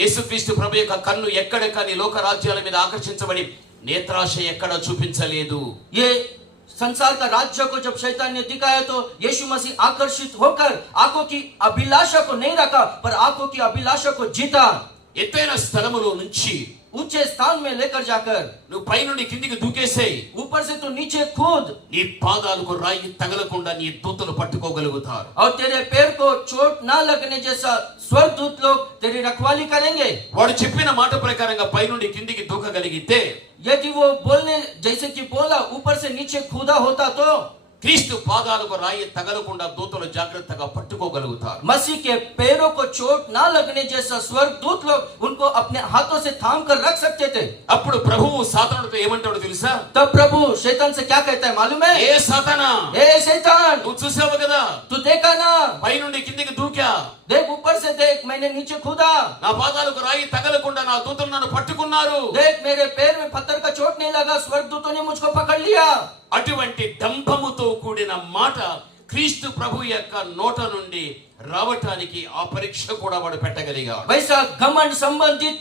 యేసుక్రీస్తు ప్రభు యొక్క కన్ను ఎక్కడ కానీ లోక రాజ్యాల మీద ఆకర్షించబడి నేత్రాశ ఎక్కడ చూపించలేదు. ये संसार का राज्य को जब शैतान ने दिखाया तो यीशु मसीह आकर्षित होकर आंखों की अभिलाषा को नहीं रखा, पर आंखों की अभिलाषा को जीता. ఎత్తైన స్థలములో నుంచి ऊंचे स्थान में लेकर जाकर నువ్వు పైనుండి కిందికి దూకేసేయి. ऊपर से तो नीचे कूद. నీ పాదాలకు రాయి తగలకుండా నీ దూతలు పట్టుకోగలుగుతారు. और तेरे पैर को चोट ना लगने जैसा स्वर्गदूत लोग तेरी रखवाली करेंगे. వాడు చెప్పిన మాట ప్రకారంగా పైనుండి కిందికి దూకగలిగితే, यदि वो बोलने जैसे कि बोला ऊपर से नीचे कूदा होता तो క్రీస్తు పాదాలకు రాయి తగలకుండా దూతలు జాగ్రత్తగా పట్టుకోగలుగుతారు. मसीह के पैरों को चोट ना लगने जैसा स्वर्गदूत लोग उनको अपने हाथों से थाम कर रख सकते थे. అప్పుడు ప్రభువు సాతానుడితో ఏమంటాడో తెలుసా? तब प्रभु शैतान से क्या कहता है मालूम है? ఏ సాతానా, ए शैतान, నువ్వు చూసావు కదా, तू देखा ना, పైనుండి కిందికి దూకా, देख ऊपर से देख, मैंने नीचे कूदा, నా పాదాలకు రాయి తగలకుండా నా దూతలు నన్ను పట్టుకున్నారు. देख मेरे पैर में पत्थर का चोट नहीं लगा, स्वर्गदूतों ने मुझको पकड़ लिया. అటువంటి డంభముతో కూడిన మాట క్రీస్తు ప్రభు యొక్క నోట నుండి రావటానికి ఆ పరీక్ష కూడా వాడు పెట్టగలిగాడు. वैसा घमंड संबंधित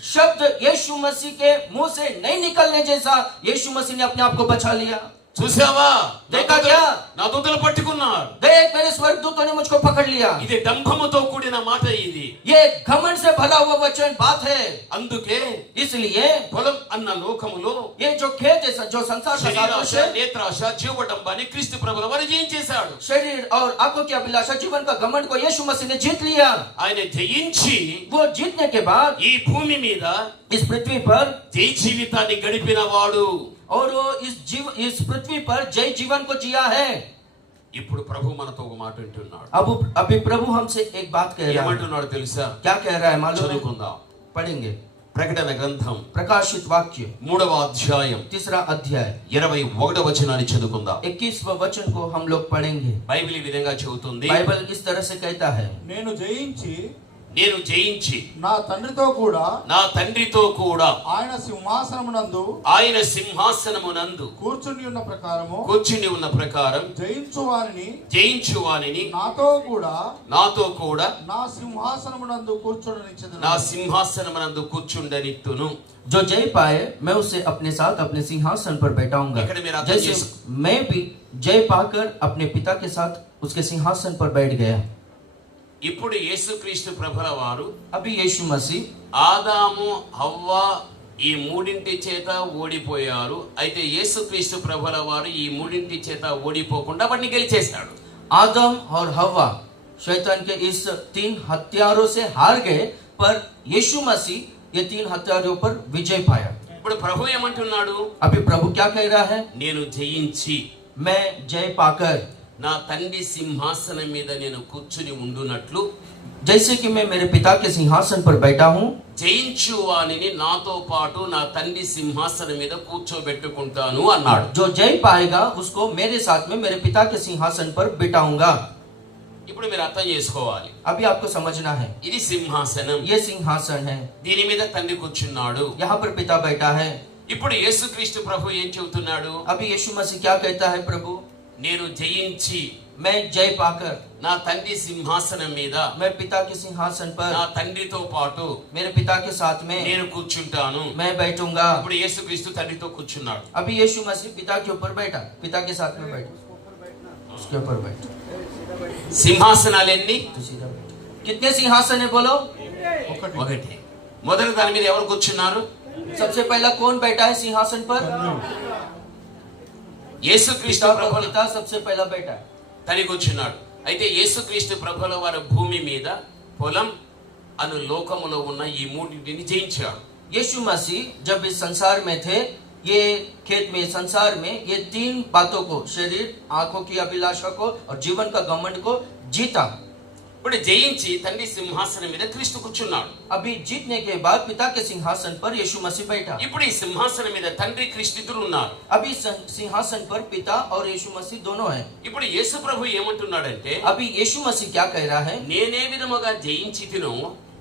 शब्द यीशु मसीह के मुंह से नहीं निकलने जैसा यीशु मसीह ने अपने आप को बचा लिया. చూసావా, देखा क्या? నా దూతలు పట్టుకున్నారు. देख मेरे स्वर्गदूतों ने मुझको पकड़ लिया. ఇది డంభముతో కూడిన మాట. ఇది ये घमंड से भरा हुआ वचन बात है. అందుకే इसलिए పొలం అన్న లోకములో ये जो खेत है, जो संसार का శరీరాశ, सादृश्य है, నేత్రాశ, జీవడంబాన్ని క్రీస్తు ప్రభుల వారు జయించేశాడు. शरीर और आंखों की अभिलाषा, जीवन का घमंड को यीशु मसीह ने जीत लिया. ఆయన జయించి वो जीतने के बाद ఈ భూమి మీద इस पृथ्वी पर జయ జీవితాన్ని గడిపిన వాడు. और वो इस पृथ्वी पर जय जीवन को जिया है. ఇప్పుడు ప్రభు మనతో ఒక మాట అంటున్నాడు. अब अभी प्रभु हमसे एक बात कह रहा है. ఏమంటున్నాడు తెలుసా? क्या कह रहा है मालूम है? చదువుకుందాం. पढ़ेंगे. ప్రకటన గ్రంథం प्रकाशित वाक्य 3వ అధ్యాయం 3रा अध्याय 21వ వచనాన్ని చదువుకుందాం. 21वां वचन को हम लोग पढ़ेंगे। బైబిల్ ఈ విధంగా చెబుతుంది, बाइबल इस तरह से कहता है, నేను జయించి నేను జయించి నా తండ్రితో కూడా నా తండ్రితో కూడా ఆయన సింహాసనమునందు ఆయన సింహాసనమునందు కూర్చుని ఉన్న ప్రకారము కూర్చుని ఉన్న ప్రకారం జయించు వారిని నాతో కూడా నా సింహాసనమునందు కూర్చోడనిచ్చెదను. నా సింహాసనమునందు కూర్చుండనిత్తును. जो जय पाए मैं उसे अपने साथ अपने सिंहासन पर बैठाऊंगा, ఇక్కడ మీరు అర్థం जैसे मैं भी जय पाकर अपने पिता के साथ उसके सिंहासन पर बैठ गया। ఇప్పుడు యేసుక్రీస్తు ప్రభుల వారు अभी यीशु मसीह ఆదాము హవ్వ ఈ మూడింటి చేత ఓడిపోయారు. అయితే యేసుక్రీస్తు ప్రభుల వారు ఈ మూడింటి చేత ఓడిపోకుండా వాటిని గెలిచేశాడు. आदम और हव्वा शैतान के इस 3 हथियारों से हार गए, पर यीशु मसीह ये 3 हथियारों पर विजय पाया। ఇప్పుడు ప్రభు ఏమంటున్నాడు? अभी प्रभु क्या कह रहा है? నేను జయించి मैं जय पाकर, నా తండ్రి సింహాసనం మీద నేను కూర్చుని ఉండునట్లు, जैसे कि मैं मेरे पिता के सिंहासन पर बैठा हूँ, జయించు వానిని నాతో పాటు నా తండ్రి సింహాసనం మీద కూర్చోబెట్టుకుంటాను అన్నాడు. जो जय पाएगा उसको मेरे साथ में मेरे पिता के सिंहासन पर बिठाऊंगा। ఇప్పుడు మీరు అర్థం చేసుకోవాలి, अभी आपको समझना है, ఇది సింహాసనం, ये सिंहासन है, దీని మీద తండ్రి కూర్చున్నాడు. यहाँ पर पिता बैठा है। ఇప్పుడు యేసుక్రీస్తు ప్రభు ఏం చెబుతున్నాడు? अभी यीशु मसीह क्या कहता है? प्रभु నేను జయించి मैं जय पाकर, నా తండ్రి సింహాసనం మీద मैं पिता के सिंहासन నా पर తండ్రితో పాటు मेरे पिता के साथ में నేను కూర్చుంటాను. मैं बैठूंगा। ఇప్పుడు యేసుక్రీస్తు తండ్రితో కూర్చున్నాడు. अभी यीशु मसीह पिता के ऊपर बैठा, पिता के साथ में बैठा, उसके ऊपर बैठा। సింహాసనాలు ఎన్ని? तो सीधा बैठा। कितने सिंहासन है बोलो? ఒకటి. మొదటి దాని మీద ఎవరు కూర్చున్నారు? सबसे पहला कौन बैठा है सिंहासन पर? యేసుక్రీస్తు पिता और ప్రభుల पिता सबसे पहला बैठा है। తని కూర్చున్నాడు. అయితే యేసుక్రీస్తు ప్రభుల వారు భూమి మీద పొలం అను లోకములో ఉన్న ఈ మూడింటిని జయించాడు. यीशु मसीह जब इस संसार में थे, ये खेत में, संसार में ये 3 बातों को, शरीर, आंखों की अभिलाषा को और जीवन का घमंड को जीता। ఇప్పుడు जయించి తండ్రి సింహాసనం మీద క్రీస్తు కూర్చున్నాడు. अभी जीतने के बाद पिता के सिंहासन पर यीशु मसीह बैठा। ఇప్పుడు ఈ సింహాసనం మీద తండ్రి క్రీస్తు ఇద్దరు ఉన్నారు. अभी सिंहासन पर पिता और यीशु मसीह दोनों हैं। ఇప్పుడు యేసు ప్రభు ఏమంటున్నాడంటే, अभी यीशु मसीह क्या कह रहा है? నేనే విధముగా జయించితినో,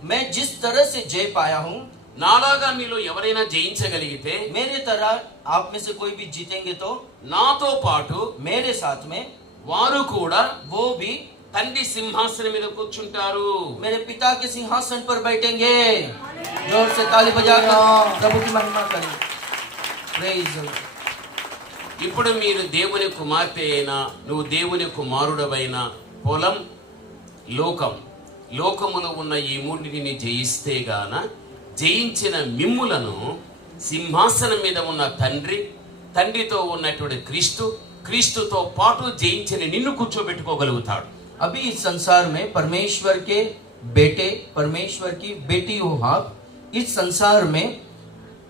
मैं जिस तरह से जय पाया हूँ, నాలాగా మీలో ఎవరైనా జయించగలిగితే, मेरे तरह आप में से कोई भी जीतेंगे तो నాతో పాటు मेरे साथ में వారు కూడా वो भी తండ్రి సింహాసనం మీద కూర్చుంటారు. मेरे पिता के सिंहासन पर बैठेंगे। जोर से ताली बजाकर प्रभु की महिमा करें। Praise the Lord. ఇప్పుడు మీరు దేవుని కుమార్తె అయినా, నువ్వు దేవుని కుమారుడవైనా, పొలం, లోకములో ఉన్న ఈ మూడింటిని జయిస్తే గాన, జయించిన మిమ్ములను సింహాసనం మీద ఉన్న తండ్రితో ఉన్నటువంటి క్రీస్తుతో పాటు జయించిన నిన్ను కూర్చోబెట్టుకోగలుగుతాడు. अभी इस संसार में परमेश्वर के बेटे, परमेश्वर की बेटी हो आप, इस संसार में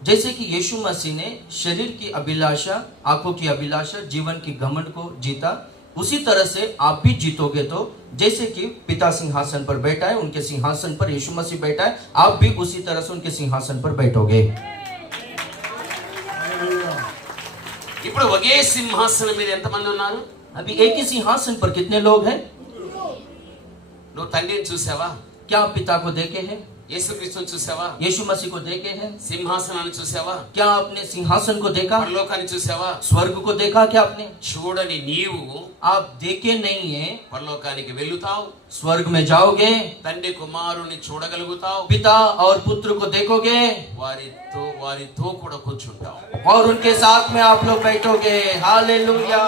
जैसे कि यीशु मसीह ने शरीर की अभिलाषा, आंखों की अभिलाषा, जीवन की घमंड को जीता, उसी तरह से आप भी जीतोगे। तो जैसे कि पिता सिंहासन पर बैठा है, उनके सिंहासन पर यीशु मसीह बैठा है, आप भी उसी तरह से उनके सिंहासन पर बैठोगे। ఇప్పుడు ఒకే సింహాసనం మీద ఎంతమంది ఉన్నారు? अभी एक ही सिंहासन पर कितने लोग हैं? నువ్వు తండ్రిని చూసావా? क्या आप पिता को देखे हैं? యేసుక్రీస్తుని చూసావా? यीशु मसीह को देखे हैं? సింహాసనాన్ని చూసావా? क्या आपने सिंहासन को देखा? పరలోకాన్ని చూసావా? स्वर्ग को देखा क्या आपने? చూడని నీవు आप देखे नहीं है, పరలోకానికి వెళ్తావు. स्वर्ग में जाओगे, తండ్రి కుమారుని చూడగలుగుతావు. पिता और पुत्र को देखोगे వారితో కూడా కూర్చుంటావు. और उनके साथ में आप लोग बैठोगे। हालेलुया।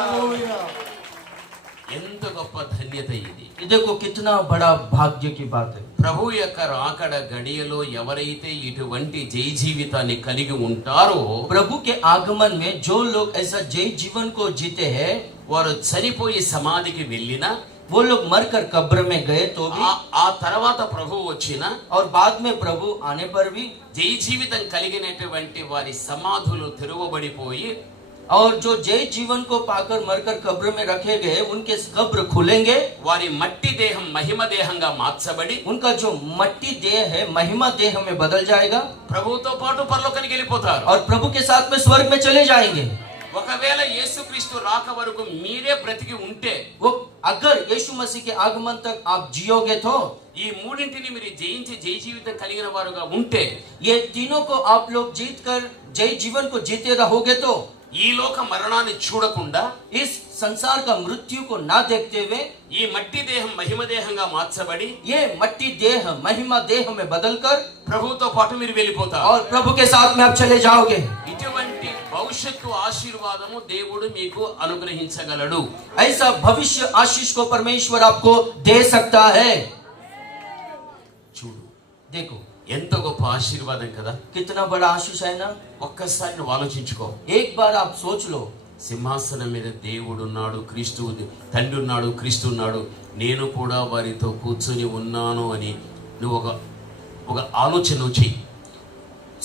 ఎంత గొప్ప ధన్యత ఇది! ये देखो कितना बड़ा भाग्य की बात है। ప్రభు యొక్క రాకడ గడియలో ఎవరైతే ఇటువంటి జై జీవితాన్ని కలిగి ఉంటారో, प्रभु के आगमन में जो लोग ऐसा जय जीवन को जीते हैं, వారు చనిపోయి సమాధికి వెళ్ళినా, वो लोग मरकर कब्र में गए तो भी, ఆ తర్వాత ప్రభు వచ్చిన और बाद में प्रभु आने पर भी, జై జీవితం కలిగినటువంటి వారి సమాధులు తెరవబడిపోయి और जो जय जीवन को पाकर मरकर कब्र में रखे गए उनके कब्र खुलेंगे। వారి మట్టి దేహం మహిమ దేహంగా మార్చబడి उनका जो मट्टी देह है महिमा देह में बदल जाएगा ప్రభువుతో పాటు పరలోకానికి వెళ్ళిపోతారు. और प्रभु के साथ में स्वर्ग में चले जाएंगे। ఒకవేళ యేసుక్రీస్తు రాక వరకు మీరే బ్రతికి ఉంటే वो अगर यीशु मसीह के आगमन तक आप जियोगे तो ఈ మూడింటిని మీరు జయించి జయ జీవితం కలిగిన వారుగా ఉంటే ये तीनों को आप लोग जीत कर जय जीवन को जीते रहोगे तो ఈ లోక మరణాన్ని చూడకుండా इस संसार का मृत्यु को ना देखते हुए ఈ మట్టి దేహం మహిమ దేహంగా మార్చబడి ये मट्टी देह महिमा देह में बदलकर ప్రభువుతో పాటు మీరు వెళ్ళిపోతారు. और प्रभु के साथ में आप चले जाओगे। ఇటువంటి భవిష్యత్తు ఆశీర్వాదము దేవుడు మీకు అనుగ్రహించగలడు. ऐसा भविष्य आशीष को परमेश्वर आपको दे सकता है। చూడు देखो ఎంత గొప్ప ఆశీర్వాదం కదా. कितना बड़ा आशीष है ना। ఒక్కసారి నువ్వు ఆలోచించుకో. एक बार आप सोच लो, సింహాసనం మీద దేవుడు ఉన్నాడు, క్రీస్తు తండ్రి ఉన్నాడు, క్రీస్తు ఉన్నాడు, నేను కూడా వారితో కూర్చొని ఉన్నాను అని నువ్వు ఒక ఆలోచన చెయ్యి.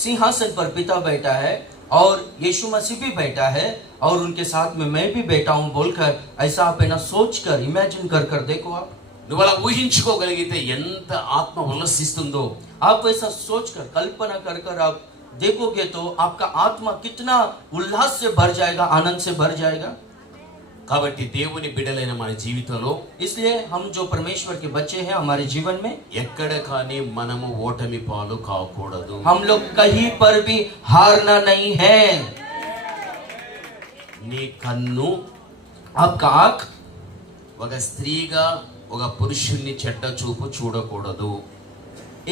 सिंहासन पर पिता बैठा है और यीशु मसीह भी बैठा है और उनके साथ में मैं भी बैठा हूं बोलकर ऐसा आप है ना सोच कर इमेजिन कर देखो। आप నువ్వు అలా ఊహించుకోగలిగితే ఎంత ఆత్మ ఉల్లసిస్తుందో. आप ऐसा सोच कर कल्पना कर आप देखोगे तो आपका आत्मा कितना उल्लास से भर जाएगा, आनंद से भर जाएगा। కాబట్టి దేవుని బిడ్డలైన మన జీవితంలో इसलिए हम जो परमेश्वर के बच्चे हैं हमारे जीवन में ఎక్కడ కానీ మనము ఓటమి పాలు కాకూడదు. हम लोग कहीं पर भी हारना नहीं है। నీ కన్ను आपका आंख ఒక స్త్రీగా ఒక పురుషుణ్ణి చెడ్డ చూపు చూడకూడదు.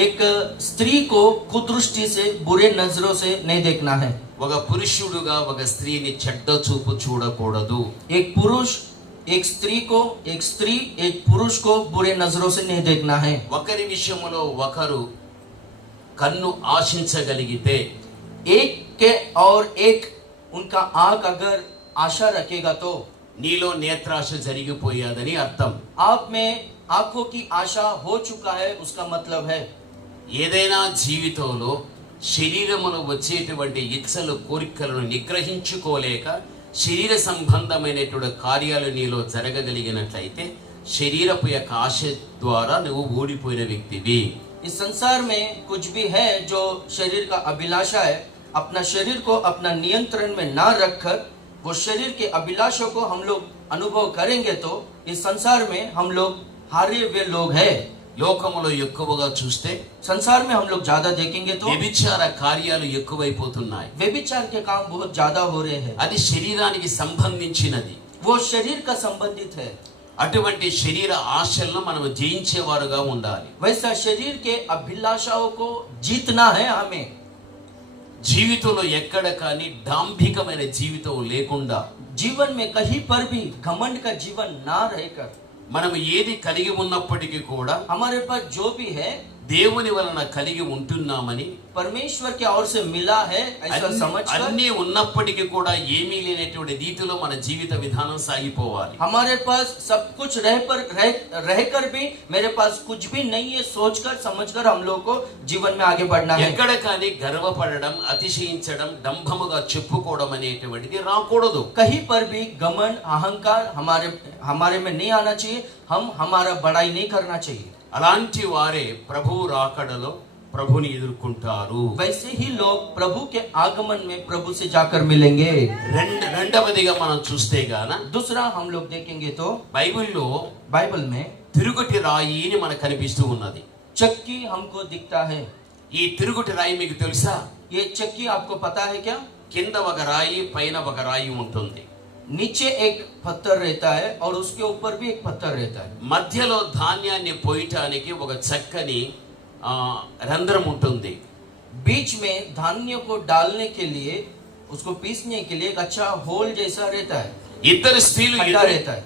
एक स्त्री को कुदृष्टि से बुरे नजरों से नहीं देखना है। ఒక పురుషుడుగా ఒక స్త్రీని చెడ్డ చూపు చూడకూడదు. एक पुरुष एक स्त्री को, एक स्त्री एक पुरुष को बुरे नजरों से नहीं देखना है। ఒకరి విషయంలో ఒకరు కన్ను ఆశించగలిగితే एक के और एक उनका आंख अगर आशा रखेगा तो నీలో నేత్రాశ జరిగిపోయాదని అర్థం. आप में आंखों की आशा हो चुका है उसका मतलब है। ఏదైనా జీవితంలో శరీరమును వచ్చేటువంటి ఇచ్చలు కోరికలను నిగ్రహించుకోలేక శరీర సంబంధమైనటువంటి కార్యాలు నీలో జరగగలిగినట్లయితే శరీరపు యొక్క ఆశ ద్వారా నువ్వు ఓడిపోయిన వ్యక్తివి. इस संसार में कुछ भी है जो शरीर का अभिलाषा है, अपना शरीर को अपना नियंत्रण में ना रखकर वो शरीर के अभिलाषों को हम लोग अनुभव करेंगे तो इस संसार में हम लोग हारे हुए लोग हैं। లోకములో ఎక్కువగా చూస్తే संसार में हम लोग ज्यादा देखेंगे तो వ్యభిచార కార్యాలు ఎక్కువైపోతున్నాయి. व्यभिचार के काम बहुत ज्यादा हो रहे हैं। అది శరీరానికి సంబంధించినది. वो शरीर का संबंधित है। అటువంటి శరీర ఆశలను మనం జయించేవారుగా ఉండాలి. वैसा शरीर के अभिलाषाओं को जीतना है हमें। జీవితంలో ఎక్కడ కానీ డాంభికమైన జీవితం లేకుండా जीवन में कहीं पर भी घमंड का जीवन ना रहकर మనం ఏది కలిగి ఉన్నప్పటికీ కూడా हमारे पास जो भी है దేవుని వలన కలిగి ఉంటున్నామని परमेश्वर के ओर से मिला है ऐसा समझकर అన్నీ ఉన్నప్పటికీ కూడా ఏమీ లేనటువంటి రీతిలో మన జీవిత విధానం సాగిపోవాలి. हमारे पास सब कुछ रहकर भी मेरे पास कुछ भी नहीं है सोचकर समझकर हम लोग को जीवन में आगे बढ़ना है। ఎక్కడ కానీ గర్వపడడం, అతిశయించడం, డంభముగా చెప్పుకోవడం అనేటువంటిది రాకూడదు. कहीं पर भी घमंड अहंकार हमारे में नहीं आना चाहिए। हम हमारा बड़ाई नहीं करना चाहिए। అలాంటి వారే ప్రభువు రాకడలో ప్రభుని ఎదుర్కొంటారు. वैसे ही लोग प्रभु के आगमन में प्रभु से जाकर मिलेंगे। రెండవదిగా మనం చూస్తే గాన दूसरा हम लोग देखेंगे तो బైబిల్లో बाइबल में తిరుగుటి రాయి అని మనకు కనిపిస్తూ ఉన్నది. चक्की हमको दिखता है। ఈ తిరుగుటి రాయి మీకు తెలుసా? ये चक्की आपको पता है क्या? కింద ఒక రాయి, పైన ఒక రాయి ఉంటుంది. नीचे एक पत्थर रहता है और उसके ऊपर भी एक पत्थर रहता है। మధ్యలో ధాన్యాన్ని పోయటానికి ఒక చక్కని రంధ్రం ఉంటుంది. बीच में धान्य को डालने के लिए उसको पीसने के लिए एक अच्छा होल जैसा रहता है। ఇద్దరు స్త్రీలు रहता है।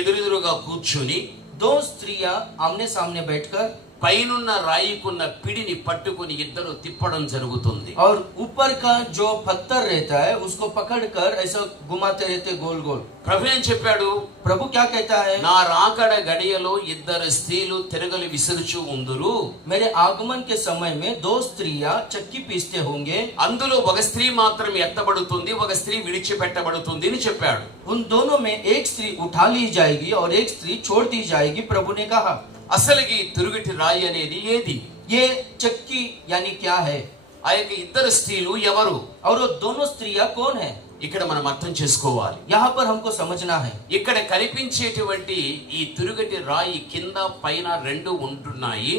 ఎదురెదురుగా కూర్చుని दो स्त्रियां आमने सामने बैठकर పైనున్న రాయికున్న పిడిని పట్టుకుని ఇద్దరు తిప్పడం జరుగుతుంది. और ऊपर का जो पत्थर रहता है उसको पकड़कर ऐसा घुमाते रहते गोल गोल. ప్రభు ఏం చెప్పాడు? प्रभु क्या कहता है? నా రాకడ గడియలో ఇద్దరు స్త్రీలు తిరగలి విసురుచు ఉందురు. मेरे आगमन के समय में दो स्त्रियां चक्की पीसते होंगे. అందులో ఒక స్త్రీ మాత్రం ఎత్తబడుతుంది, ఒక స్త్రీ విడిచిపెట్టబడుతుంది అని చెప్పాడు. उन दोनों में एक स्त्री उठा ली जाएगी और एक स्त्री छोड़ दी जाएगी. प्रभु ने कहा అసలుకి తిరుగటి రాయి అనేది ఏది? ये चक्की यानी क्या है ఆ యొక్క ఇద్దరు స్త్రీలు ఎవరు? और वो दोनों स्त्रियां कौन है? ఇక్కడ మనం అర్థం చేసుకోవాలి. यहाँ पर हमको समझना है. ఇక్కడ కనిపించేటువంటి ఈ తిరుగటి రాయి కింద పైన రెండు ఉంటున్నాయి.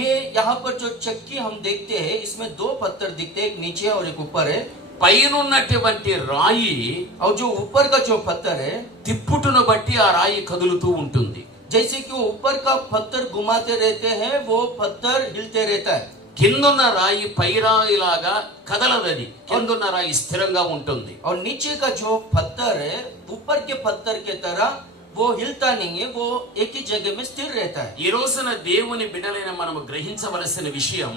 ये यहाँ पर जो चक्की हम देखते हैं इसमें दो पत्थर दिखते हैं, एक नीचे और एक ऊपर है. పైన ఉన్నటువంటి రాయి और जो ऊपर का जो पत्थर है తిప్పుటును బట్టి ఆ రాయి కదులుతూ ఉంటుంది. जैसे कि वो ऊपर का पत्थर घुमाते रहते हैं वो पत्थर हिलते रहता है. కిందున్న రాయి పైరాయిలాగా కదలదని, కిందున్న రాయి స్థిరంగా ఉంటుంది. और नीचे का जो पत्थर है ऊपर के पत्थर के तरह वो हिलता नहीं है, वो एक ही जगह में स्थिर रहता है. ఈ రోజున దేవుని బిడ్డలైన మనము గ్రహించవలసిన విషయం,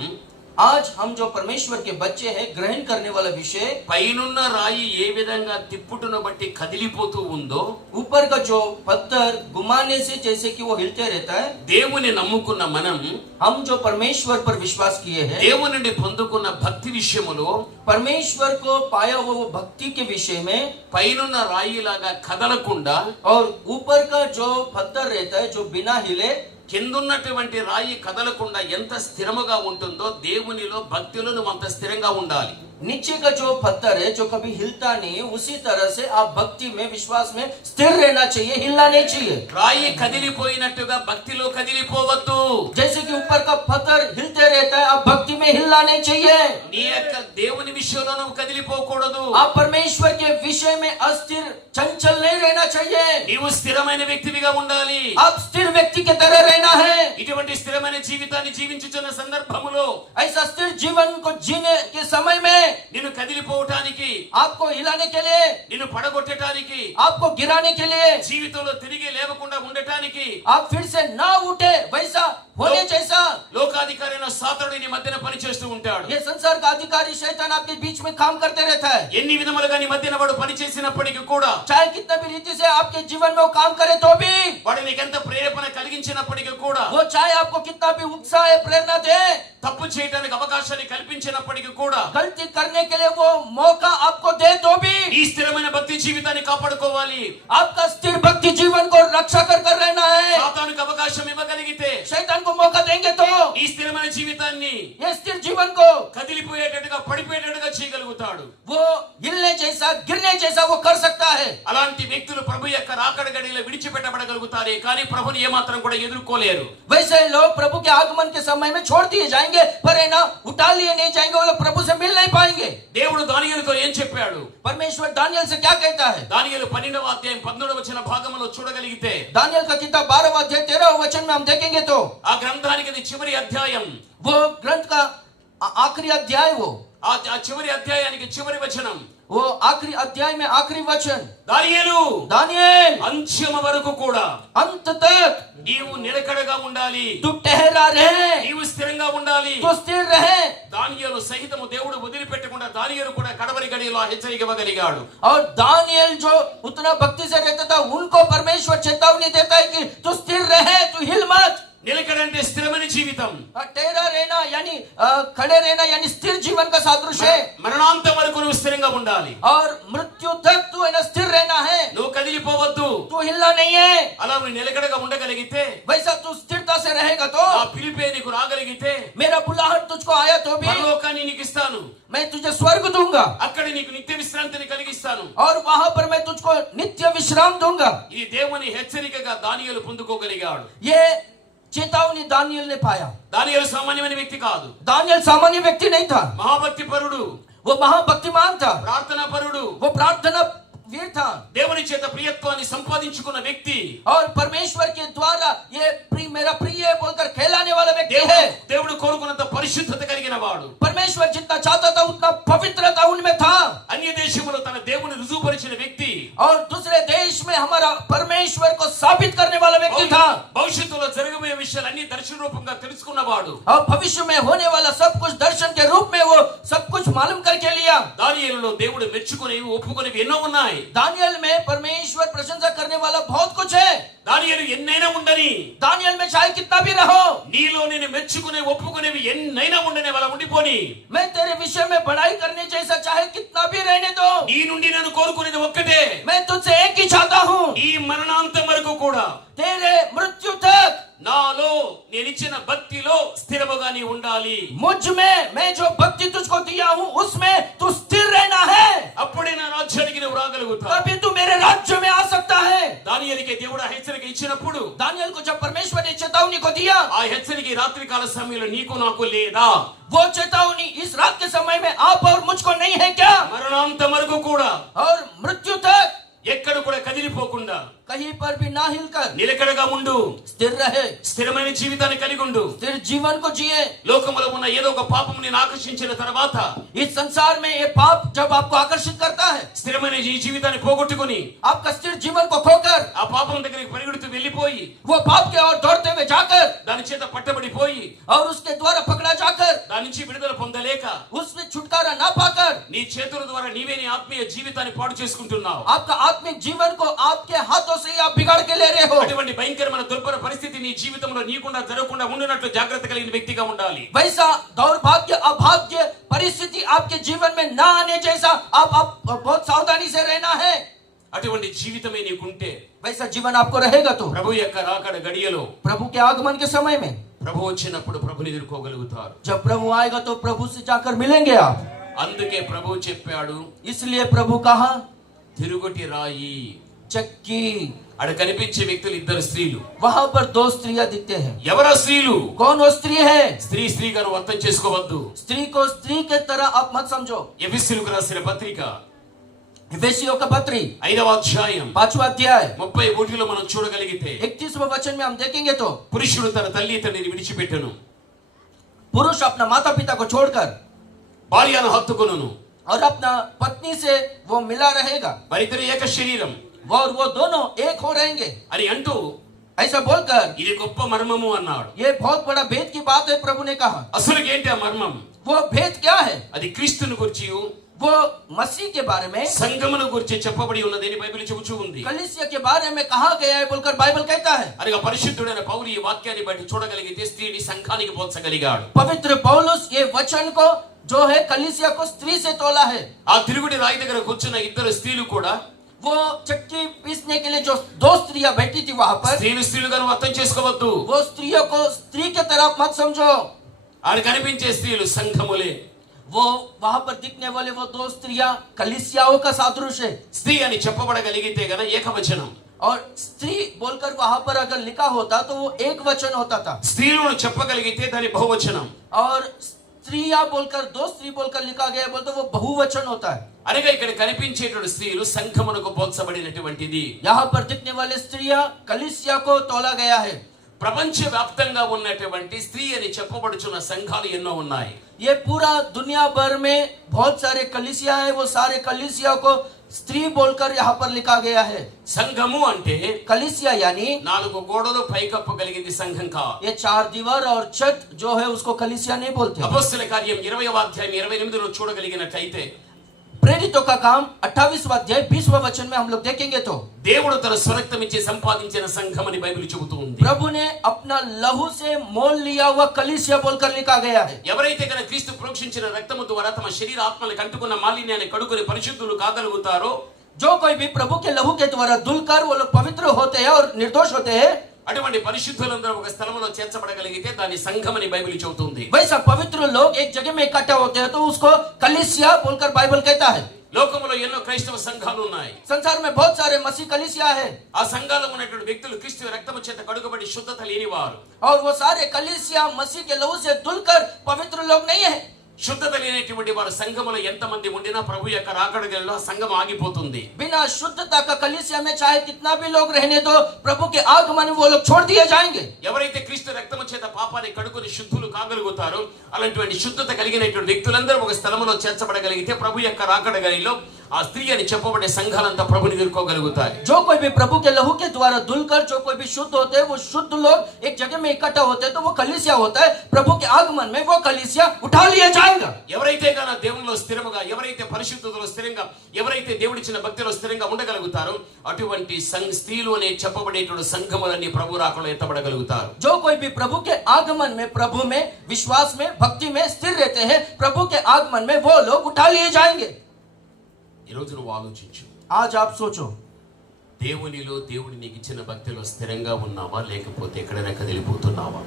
आज हम जो परमेश्वर के बच्चे हैं ग्रहण करने वाला विषय, పైనున్న రాయి ఏ విధంగా తిప్పుటును బట్టి కదిలిపోతూ ఉందో, ऊपर का जो पत्थर घुमाने से जैसे कि वो हिलते रहता है, దేవుని నమ్ముకున్న మనం हम जो परमेश्वर पर विश्वास किए हैं, దేవుని నుండి పొందుకున్న భక్తి విషయములో परमेश्वर को पाया हुआ वो भक्ति के विषय में, పైనున్న రాయిలాగా కదలకుండా और ऊपर का जो पत्थर रहता है जो बिना हिले, కిందున్నటువంటి రాయి కదలకుండా ఎంత స్థిరముగా ఉంటుందో దేవునిలో భక్తిలో నువ్వు అంత స్థిరంగా ఉండాలి. नीचे का जो पत्थर है जो कभी हिलता नहीं, उसी तरह से आप भक्ति में विश्वास में स्थिर रहना चाहिए, हिलना नहीं चाहिए. రాయి కదిలిపోయినట్టుగా భక్తిలో కదిలిపోవద్దు. जैसे कि ऊपर का पत्थर हिलते रहता है, आप भक्ति में हिलना नहीं चाहिए. నీ యొక్క దేవుని విషయంలో నువ్వు కదిలిపోకూడదు. आप परमेश्वर के विषय में अस्थिर चंचल नहीं रहना चाहिए. నీవు స్థిరమైన వ్యక్తివిగా ఉండాలి. आप स्थिर व्यक्ति की तरह रहना है. ఇటువంటి స్థిరమైన జీవితాన్ని జీవించుచున్న సందర్భములో ऐसा स्थिर जीवन को जीने के समय में నిన్ను కదిలిపోవటానికి, आपको हिलाने के लिए, నిన్ను పడగొట్టడానికి, आपको गिराने के लिए, జీవితంలో తిరిగి లేవకుండా ఉండటానికి आप फिर से ना उठे वैसा होने जैसा, లోకాధికారి అయిన సాతానుడు నీ మధ్యన పనిచేస్తూ ఉంటాడు. ये संसार का अधिकारी शैतान आपके बीच में काम करते रहता है. ఎన్ని విధములుగా నీ మధ్యన వాడు పనిచేసినప్పటికీ కూడా, चाहे कितना भी रीति से आपके जीवन में वो काम करे तो भी, వాడు నీకెంత ప్రేరేపణ కలిగించినప్పటికీ కూడా, वो चाहे आपको कितना भी उत्साह या प्रेरणा दे, తప్పు చేయడానికి అవకాశాన్ని కల్పించినప్పటికీ కూడా, गलती करने के लिए वो मौका आपको दे तो भी, ఈ స్థిరమైన భక్తి జీవితాన్ని కాపాడుకోవాలి. आपका स्थिर भक्ति जीवन को रक्षा कर रहना है. సాతానుకు అవకాశం ఇవ్వగలిగితే शैतान को मौका देंगे तो ఈ స్థిరమైన జీవితాన్ని ये स्थिर जीवन को కదిలిపోయేటట్టుగా పడిపోయేటట్టుగా చేయగలుగుతాడు. वो हिलने जैसा गिरने जैसा वो कर सकता है. అలాంటి వ్యక్తులు ప్రభు యొక్క రాకడ గడియలో విడిచిపెట్టబడగలుగుతారే కానీ ప్రభుని ఏమాత్రం కూడా ఎదుర్కోలేరు. वैसे लोग प्रभु के आगमन के समय में छोड़ दिए जाएंगे, पर है ना उठा लिए नहीं जाएंगे, वो लोग प्रभु से मिल नहीं पाएंगे. దేవుడు దానియేలుతో ఏం చెప్పాడు? परमेश्वर दानियल से क्या कहता है? దానియేలు 12వ అధ్యాయం 14వ వచన భాగంలో చూడగలిగితే, दानियल का किताब 12वां अध्याय 13वां वचन में हम देखेंगे तो ఆ గ్రంథానికి అది చివరి అధ్యాయం. वो ग्रंथ का आखिरी अध्याय, ఆ చివరి అధ్యాయానికి చివరి వచనం, वो आखिरी अध्याय में आखिरी वचन, దానియేలు दानियल అంత్యము వరకు కూడా अंत तक నీవు నిలకడగా ఉండాలి, तू ठहरा रहे, నీవు స్థిరంగా ఉండాలి. तू स्थिर रहे. దానియేలు సహితము దేవుడు వదిలిపెట్టకుండా దానియేలు కూడా కడవరి గడియలో హెచ్చరిక ఇవ్వగలిగాడు. और दानियल जो उतना भक्ति से रहता था उनको परमेश्वर चेतावनी देता है कि तू स्थिर रहे, तू हिल मत. నిలకడంటే స్థిరమైన జీవితం, ठहरा रहना यानी खड़े रहना यानी स्थिर जीवन का सादृश्य है. మరణాంతం వరకు నువ్వు స్థిరంగా ఉండాలి. और मृत्यु तक तू है ना स्थिर रहना है, నువ్వు కదిలిపోవద్దు. तू हिलना नहीं है. అలా నువ్వు నిలకడగా ఉండగలిగితే, वैसा तू स्थिरता से रहेगा तो ఆ పిలిపే నీకు రాగలిగితే, मेरा बुलाहट तुझको आया तो भी పరలోకాన్ని నీకు ఇస్తాను, मैं तुझे स्वर्ग दूंगा అక్కడ నీకు నిత్య విశ్రాంతిని కలిగిస్తాను. और वहां पर मैं तुझको नित्य विश्राम दूंगा. ఇది దేవుని హెచ్చరికగా దానియేలు పొందుకోగలిగాడు. ये चेतावनी दानियल ने पाया. దానియేలు సామాన్యమైన వ్యక్తి కాదు, दानियल सामान्य व्यक्ति नहीं था, మహాభక్తి పరుడు, वो महाभक्तिमान था, ప్రార్థనా పరుడు, वो प्रार्थना वीर था దేవుని చేత ప్రియత్వాన్ని సంపాదించుకున్న వ్యక్తి, और परमेश्वर के द्वारा ये मेरा प्रिय बोलकर कहलाने वाला व्यक्ति है. దేవుడు కోరుకున్నంత పరిశుద్ధత కలిగిన వాడు. परमेश्वर जितना चाहता था उतना पवित्रता उनमें था. అన్య దేశంలో తన దేవుని రుజువుపరిచిన వ్యక్తి, और दूसरे देश में हमारा परमेश्वर को साबित करने वाला व्यक्ति था భవిష్యత్తులో జరగబోయే విషయాలన్నీ దర్శన రూపంగా తెలుసుకున్నవాడు और भविष्य में होने वाला सब कुछ दर्शन के रूप में वो सब कुछ मालूम करके लिया దానియేలులో దేవుడు మెచ్చుకునేవి ఒప్పుకునేవి ఎన్నో ఉన్నాయి दानियल में परमेश्वर प्रशंसा करने वाला बहुत कुछ है దానియేలు ఎన్నైనా ఉండని दानियल में चाहे कितना भी रहो నీలో నేను మెచ్చుకునే ఒప్పుకునేవి ఎన్నైనా ఉండని వాళ్ళ ఉండిపోని मैं तेरे विषय में बड़ाई करने जैसा चाहे कितना भी रहने दो నీ నుండి నేను కోరుకునేది ఒక్కటే मैं तुझसे एक ही चाहता हूँ ఈ మరణాంతం వరకు కూడా तेरे मृत्यु तक నాలో నేనిచ్చిన భక్తిలో స్థిరముగా నీ ఉండాలి मुझ में मैं जो भक्ति तुझको दिया हूँ उसमें तू स्थिर रहना है అప్పుడే నా రాజ్యానికి నువ్వు రాగలుగుతావు तभी तू मेरे राज्य में आ सकता है దానియేలుకి దేవుడు ఆ హెచ్చరిక ఇచ్చినప్పుడు दानियल को जब परमेश्वर ने चेतावनी को दिया ఆ హెచ్చరిక ఈ రాత్రి కాల సమయంలో నీకు నాకు లేదా वो चेतावनी इस रात के समय में आप और मुझको नहीं है क्या మరణాంతం వరకు కూడా और मृत्यु तक ఎక్కడ కూడా కదిలిపోకుండా कहीं पर भी ना हिलकर నిలకడగా ఉండు स्थिर रहे స్థిరమైన జీవితాన్ని కలిగి ఉండు स्थिर जीवन को जिए లోకములో ఉన్న ఏదో ఒక పాపం నేను ఆకర్షించిన తర్వాత इस संसार में ये पाप जब आपको आकर्षित करता है స్థిరమైన ఈ జీవితాన్ని పోగొట్టుకుని आपका स्थिर जीवन को खोकर ఆ పాపం దగ్గరికి పరిగెడుతూ వెళ్ళిపోయి वो पाप के ओर दौड़ते हुए जाकर దాని చేత పట్టబడిపోయి और उसके द्वारा पकड़ा जाकर దాని నుంచి విడుదల పొందలేక उसमें छुटकारा ना पाकर నీ చేతుల ద్వారా నీవే నీ ఆత్మీయ జీవితాన్ని పాడు చేసుకుంటున్నావు आपका आत्मिक जीवन को आपके हाथों से ही आप बिगाड़ के ले रहे हो అటువంటి భయంకరమైన దుర్భర పరిస్థితి నీ జీవితంలో నీకుండా జరగకుండా ఉండినట్లు జాగ్రత్త కలిగిన వ్యక్తిగా ఉండాలి वैसा दौर्भाग्य अभाग्य परिस्थिति आपके जीवन में ना आने जैसा आप बहुत सावधानी से रहना है అటువంటి జీవితమే నీకుంటే वैसा जीवन आपको रहेगा तो ప్రభు యొక్క రాకడ గడియలో प्रभु के आगमन के समय में ప్రభు వచ్చినప్పుడు ప్రభుని ఎదుర్కోగలుగుతారు जब प्रभु आएगा तो प्रभु से जाकर मिलेंगे आप అందుకే ప్రభు చెప్పాడు इसलिए प्रभु कहा తిరుగటి రాయి चक्की అక్కడ కనిపించే వ్యక్తులు ఇద్దరు స్త్రీలు वहां पर दो स्त्रियां दिखते हैं ఎవరా స్త్రీలు कौन वो स्त्री है స్త్రీగా నువ్వు అర్థం చేసుకోవద్దు स्त्री को स्त्री के तरह आप मत समझो ఎఫెసీయులకు రాసిన పత్రిక इफिसियों का पत्री 5వ అధ్యాయం 5वां अध्याय 31లో మనం చూడగలిగితే 31वें वचन में हम देखेंगे तो పురుషుడు తన తల్లి తండ్రిని విడిచిపెట్టను पुरुष अपना माता पिता को छोड़कर భార్యను హత్తుకొనును और अपना पत्नी से वो मिला रहेगा వారిద్దరు ఏక శరీరం और वो दोनों एक हो रहेंगे అని అంటూ ऐसा बोलकर ఇది గొప్ప మర్మము అన్నాడు ये बहुत बड़ा भेद की बात है प्रभु ने कहा అసలు ఏంటి ఆ మర్మం वो भेद क्या है అది క్రీస్తుని గురించి वो मसीह के बारे में సంఘమును గురించి చెప్పబడి ఉన్నదని బైబిల్ చెబుతూ ఉంది कलीसिया के बारे में कहा गया है बोलकर बाइबल कहता है అనగా పరిశుద్ధుడైన పౌలు ఈ వాక్యాన్ని బట్టి చూడగలిగితే స్త్రీని సంఘానికి పోల్చగలిగాడు पवित्र पौलुस ये वचन को जो है कलीसिया को स्त्री से तोला है ఆ తిరుగుడి రాయి దగ్గర కూర్చున్న ఇద్దరు స్త్రీలు కూడా वो चक्की पीसने के लिए जो दो स्त्रियां बैठी थी वहां पर స్త్రీలుగా నువ్వు అర్థం చేసుకోవద్దు वो स्त्रियों को स्त्री के तरफ मत समझो ఆడ కనిపించే స్త్రీలు సంఘములే वो वहां पर दिखने वाले वो दो स्त्रियां कलीसियाओं का सादृश्य है స్త్రీ అని చెప్పబడగలిగితే గన ఏకవచనం और स्त्री बोलकर वहां पर अगर लिखा होता तो वो एक वचन होता था స్త్రీలను చెప్పగలిగితే దాని బహువచనం और स्त्रियां बोलकर दो स्त्री बोलकर लिखा गया बोलते वो बहुवचन होता है అనగా ఇక్కడ కనిపించేటువంటి స్త్రీలు సంఘమునకు పోల్చబడినటువంటిది यहाँ पर दिखने वाले स्त्रियां कलीसिया को तोला गया है ప్రపంచ వ్యాప్తంగా ఉన్నటువంటి స్త్రీ అని చెప్పబడుచున్న సంఘాలు ఎన్నో ఉన్నాయి ये पूरा दुनिया भर में बहुत सारे कलीसिया है वो सारे कलीसिया को स्त्री बोलकर यहाँ पर लिखा गया है సంఘము అంటే कलीसिया यानी 4 గోడలు పైకప్పు కలిగింది సంఘం కా ये चार दीवार और छत जो है उसको कलीसिया नहीं बोलते అపొస్తలుల కార్యం 20వ అధ్యాయం 28లో చూడగలిగినట్లయితే प्रेरितों का काम 28वां अध्याय 20वां वचन में हम लोग देखेंगे तो దేవుడు తన స్వరక్తం ఇచ్చి సంపాదించిన సంఘం అని బైబిల్ చెబుతూ ఉంది प्रभु ने अपना लहू से मोल लिया हुआ कलीसिया बोलकर लिखा गया है ఎవరైతే కనుక క్రీస్తు ప్రోక్షించిన రక్తము ద్వారా తమ శరీర ఆత్మలను కంటుకున్న మాలిన్యాన్ని కడుకొని పరిశుద్ధులు కాగలుగుతారో जो कोई भी प्रभु के लहू के द्वारा धुलकर वो लोग पवित्र होते हैं और निर्दोष होते हैं అటువంటి పరిశుద్ధులందరూ ఒక స్థలంలో చేర్చబడగలిగితే దాని సంఘం అని బైబిల్ చెబుతుంది वैसा पवित्र लोग एक जगह में इकट्ठा होते हैं तो उसको कलीसिया बोलकर बाइबल कहता है లోకములో ఎన్నో క్రైస్తవ సంఘాలు ఉన్నాయి संसार में बहुत सारे मसीह कलीसिया है ఆ సంఘాలలో ఉన్నటువంటి వ్యక్తులు క్రీస్తు రక్తము చేత కడుగబడి శుద్ధత లేనివారు और वो सारे कलीसिया मसीह के लहू से धुलकर पवित्र लोग नहीं है శుద్ధత లేనటువంటి వారు సంఘములో ఎంతమంది ఉండినా ప్రభు యొక్క రాకడగల్లో సంఘం ఆగిపోతుంది बिना शुद्धता का कलीसिया में चाहे कितना भी लोग रहने दो प्रभु के आगमन में वो लोग छोड़ दिए जाएंगे ఎవరైతే క్రీస్తు రక్తము చేత పాపాన్ని కడుకొని శుద్ధులు కాగలుగుతారో అలాంటి శుద్ధత కలిగినటువంటి వ్యక్తులందరూ ఒక స్థలంలో చేర్చబడగలిగితే ప్రభు యొక్క రాకడగలిలో ఆ స్త్రీ అని చెప్పబడే సంఘాలంతా ప్రభుని ఎదుర్కోగలుగుతాయి. जो कोई भी प्रभु के लहू के द्वारा धुलकर जो कोई भी शुद्ध होते हैं, वो शुद्ध लोग एक जगह में इकट्ठा होते हैं, तो वो कलीसिया होता है. प्रभु के आगमन में वो कलीसिया उठा लिया जाएगा. ఎవరైతే గాన దేవునిలో స్థిరముగా, ఎవరైతే పరిశుద్ధతలో స్థిరంగా, ఎవరైతే దేవుడిచ్చిన భక్తిలో స్థిరంగా ఉండగలుగుతారో అటువంటి స్త్రీలు అనే చెప్పబడేటువంటి సంఘములన్నీ ప్రభు రాకడలో ఎత్తబడగలుగుతారు. जो कोई भी प्रभु के आगमन में, प्रभु में, विश्वास में, भक्ति में स्थिर रहते हैं, प्रभु के आगमन में वो लोग उठा लिए जाएंगे. ఈ రోజు నువ్వు ఆలోచించు. आज आप सोचो, దేవునిలో, దేవుడి నీకు ఇచ్చిన భక్తిలో స్థిరంగా ఉన్నావా, లేకపోతే ఎక్కడైనా కదిలిపోతున్నావా?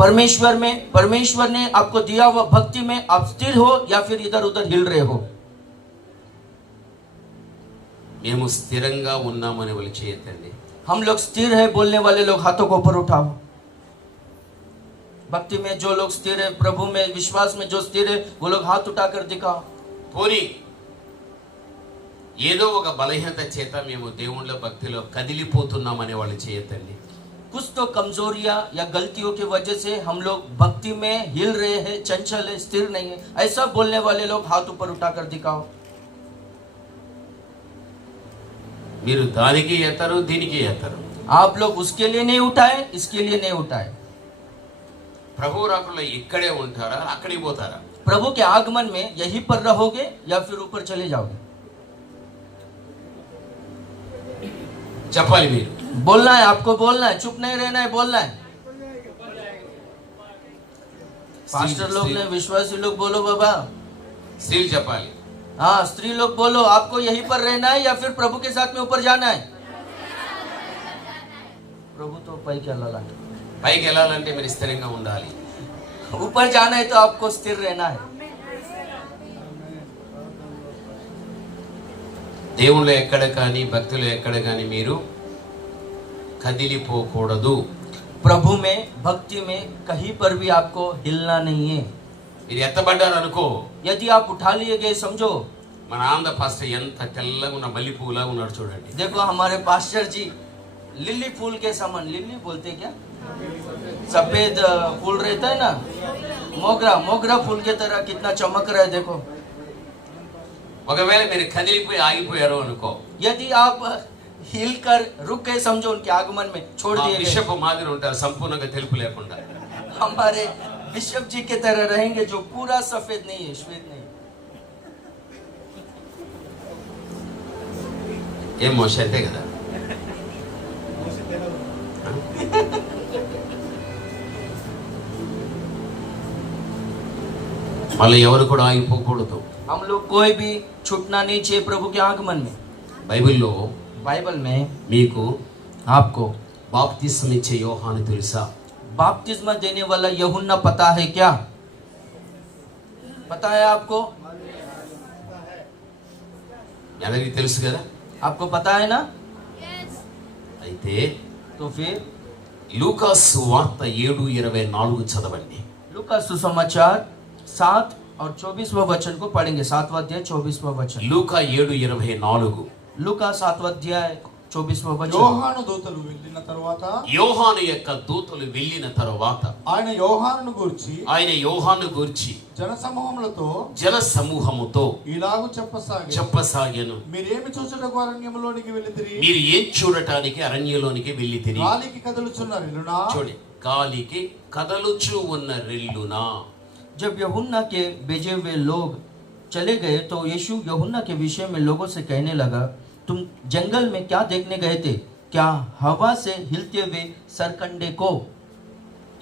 परमेश्वर ने आपको दिया हुआ भक्ति में आप स्थिर हो या फिर इधर उधर हिल रहे हो? మేము స్థిరంగా ఉన్నామని వాళ్ళు చేయొద్దండి. हम लोग स्थिर है बोलने वाले लोग हाथों को ऊपर उठाओ. भक्ति में जो लोग स्थिर है, प्रभु में, विश्वास में जो स्थिर है, वो लोग हाथ उठाकर दिखाओ. పోనీ ఏదో ఒక బలహీనత చేత మేము దేవుళ్ళ భక్తిలో కదిలిపోతున్నామనే వాళ్ళు చేయొద్దండి. कुछ तो कमजोरियां या गलतियों की वजह से हम लोग भक्ति में हिल रहे हैं, चंचल है, स्थिर नहीं है, ऐसा बोलने वाले लोग हाथ ऊपर उठाकर दिखाओ. మీరు దానికి ఎత్తరు, దీనికి ఎత్తరు. आप लोग उसके लिए नहीं उठाए, इसके लिए नहीं उठाए. ప్రభు రాకడలో ఇక్కడే ఉంటారా, అక్కడికి పోతారా? प्रभु के आगमन में यहीं पर रहोगे या फिर ऊपर चले जाओगे? చెప్పాలి మీరు. बोलना है, आपको बोलना है, चुप नहीं रहना है, बोलना है. पास्टर लोग ने, विश्वासी लोग बोलो बाबा. స్త్రీలు చెప్పాలి. हाँ, स्त्री लोग बोलो, आपको यहीं पर रहना है या फिर प्रभु के साथ में ऊपर जाना है? प्रभु तो पाई क्या लाला, పైకి వెళ్ళాలంటే మీరు స్థిరంగా ఉండాలి. ऊपर जाना है तो आपको स्थिर रहना है. దేవుళ్ళు ఎక్కడ కానీ, భక్తులు ఎక్కడ కానీ మీరు కదిలిపోకూడదు. प्रभु में, भक्ति में कहीं पर भी आपको हिलना नहीं है. మీరు ఎత్తబడ్డారు అనుకో. यदि आप उठा लिए गए समझो. మన ఆంధ్ర పాస్టర్ ఎంత తెల్లగా ఉన్న మల్లి పువ్వులా ఉన్నాడు చూడండి. देखो हमारे पास्टर जी लिली फूल के समान, लिली बोलते क्या, सफेद फूल रहता है ना, मोगरा फूल के तरह कितना चमक रहा है. देखो ఒకవేళ మీరు కదిలిపోయి ఆగిపోయారు అనుకో. यदि आप हिल कर रुक गए समझो, उनके आगमन में छोड़ दिए गए, బిషప్ మాదిరి ఉంటారు సంపూర్ణంగా తెలుపు లేకుండా. हमारे बिशप जी के तरह रहेंगे जो पूरा सफेद नहीं है, श्वेत नहीं. ఏం మోసే అంతే కదా. మళ్ళీ ఎవరు కూడా ఆగిపోకూడదు. हम लोग कोई भी छूटना नहीं चाहिए प्रभु के आगमन में. బైబిల్లో बाइबल में మీకు आपको బాప్తిస్మం ఇచ్చే యోహాను తెలుసా? बपतिस्मा देने वाला यूहन्ना पता है क्या? पता है आपको? అందరికీ తెలుసు కదా. आपको पता है ना? అయితే तो फिर లూకాసు వార్త 7:24 చదవండి. लूका सुसमाचार 7 और 24वां वचन को पढ़ेंगे. 7वां अध्याय 24वां वचन. లూకా 7:24. लूका 7वां अध्याय 24वां वचन. యోహాను దూతలు వెళ్ళిన తరువాత, యోహాను యొక్క దూతలు వెళ్ళిన తరువాత ఆయన యోహానును గూర్చి ఆయన యోహాను గూర్చి జనసమూహములతో జన సమూహముతో ఇలాగు చెప్పసాగాను. మీరేమి చూచుటకు అరణ్యములోనికి వెళ్ళితిరి? మీరు ఏం చూడటానికి అరణ్యంలోనికి వెళ్ళి తిరిగి గాలికి కదులుచున్న రెల్లునా? చూడండి, గాలికి కదలుచు ఉన్న రెల్లునా. जब यूहन्ना के भेजे हुए लोग चले गए तो यीशु यूहन्ना के विषय में लोगों से कहने लगा, तुम जंगल में क्या देखने गए थे? क्या हवा से हिलते हुए सरकंडे को?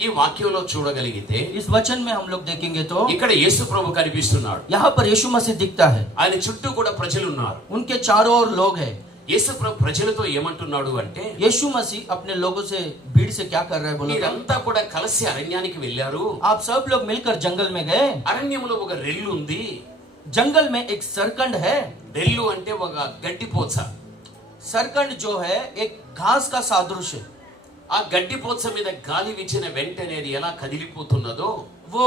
ఈ వాక్యంలో చూడగలిగితే इस वचन में हम लोग देखेंगे तो ఇక్కడ యేసు ప్రభు కనిపిస్తున్నాడు. यहाँ पर यीशु मसीह दिखता है. ఆయన చుట్టూ కూడా ప్రజలు ఉన్నారు. उनके चारों ओर लोग हैं. యేసు ప్రభు ప్రజలతో ఏమంటున్నాడు అంటే, यीशु मसीह अपने लोगों से, भीड़ से क्या कर रहे हैं बोलो तो? మీరంతా కూడా కలిసి అరణ్యానికి వెళ్ళారు. आप सब लोग मिलकर जंगल में गए. అరణ్యంలో ఒక రెల్లు ఉంది. जंगल में एक सरकंड है. రెల్లు అంటే ఒక గడ్డిపోచ. सरकंड जो है एक घास का सादृश्य है. ఆ గడ్డిపోచ మీద గాలి వీచిన వెంటనే అది ఎలా కదిలిపోతున్నదో, वो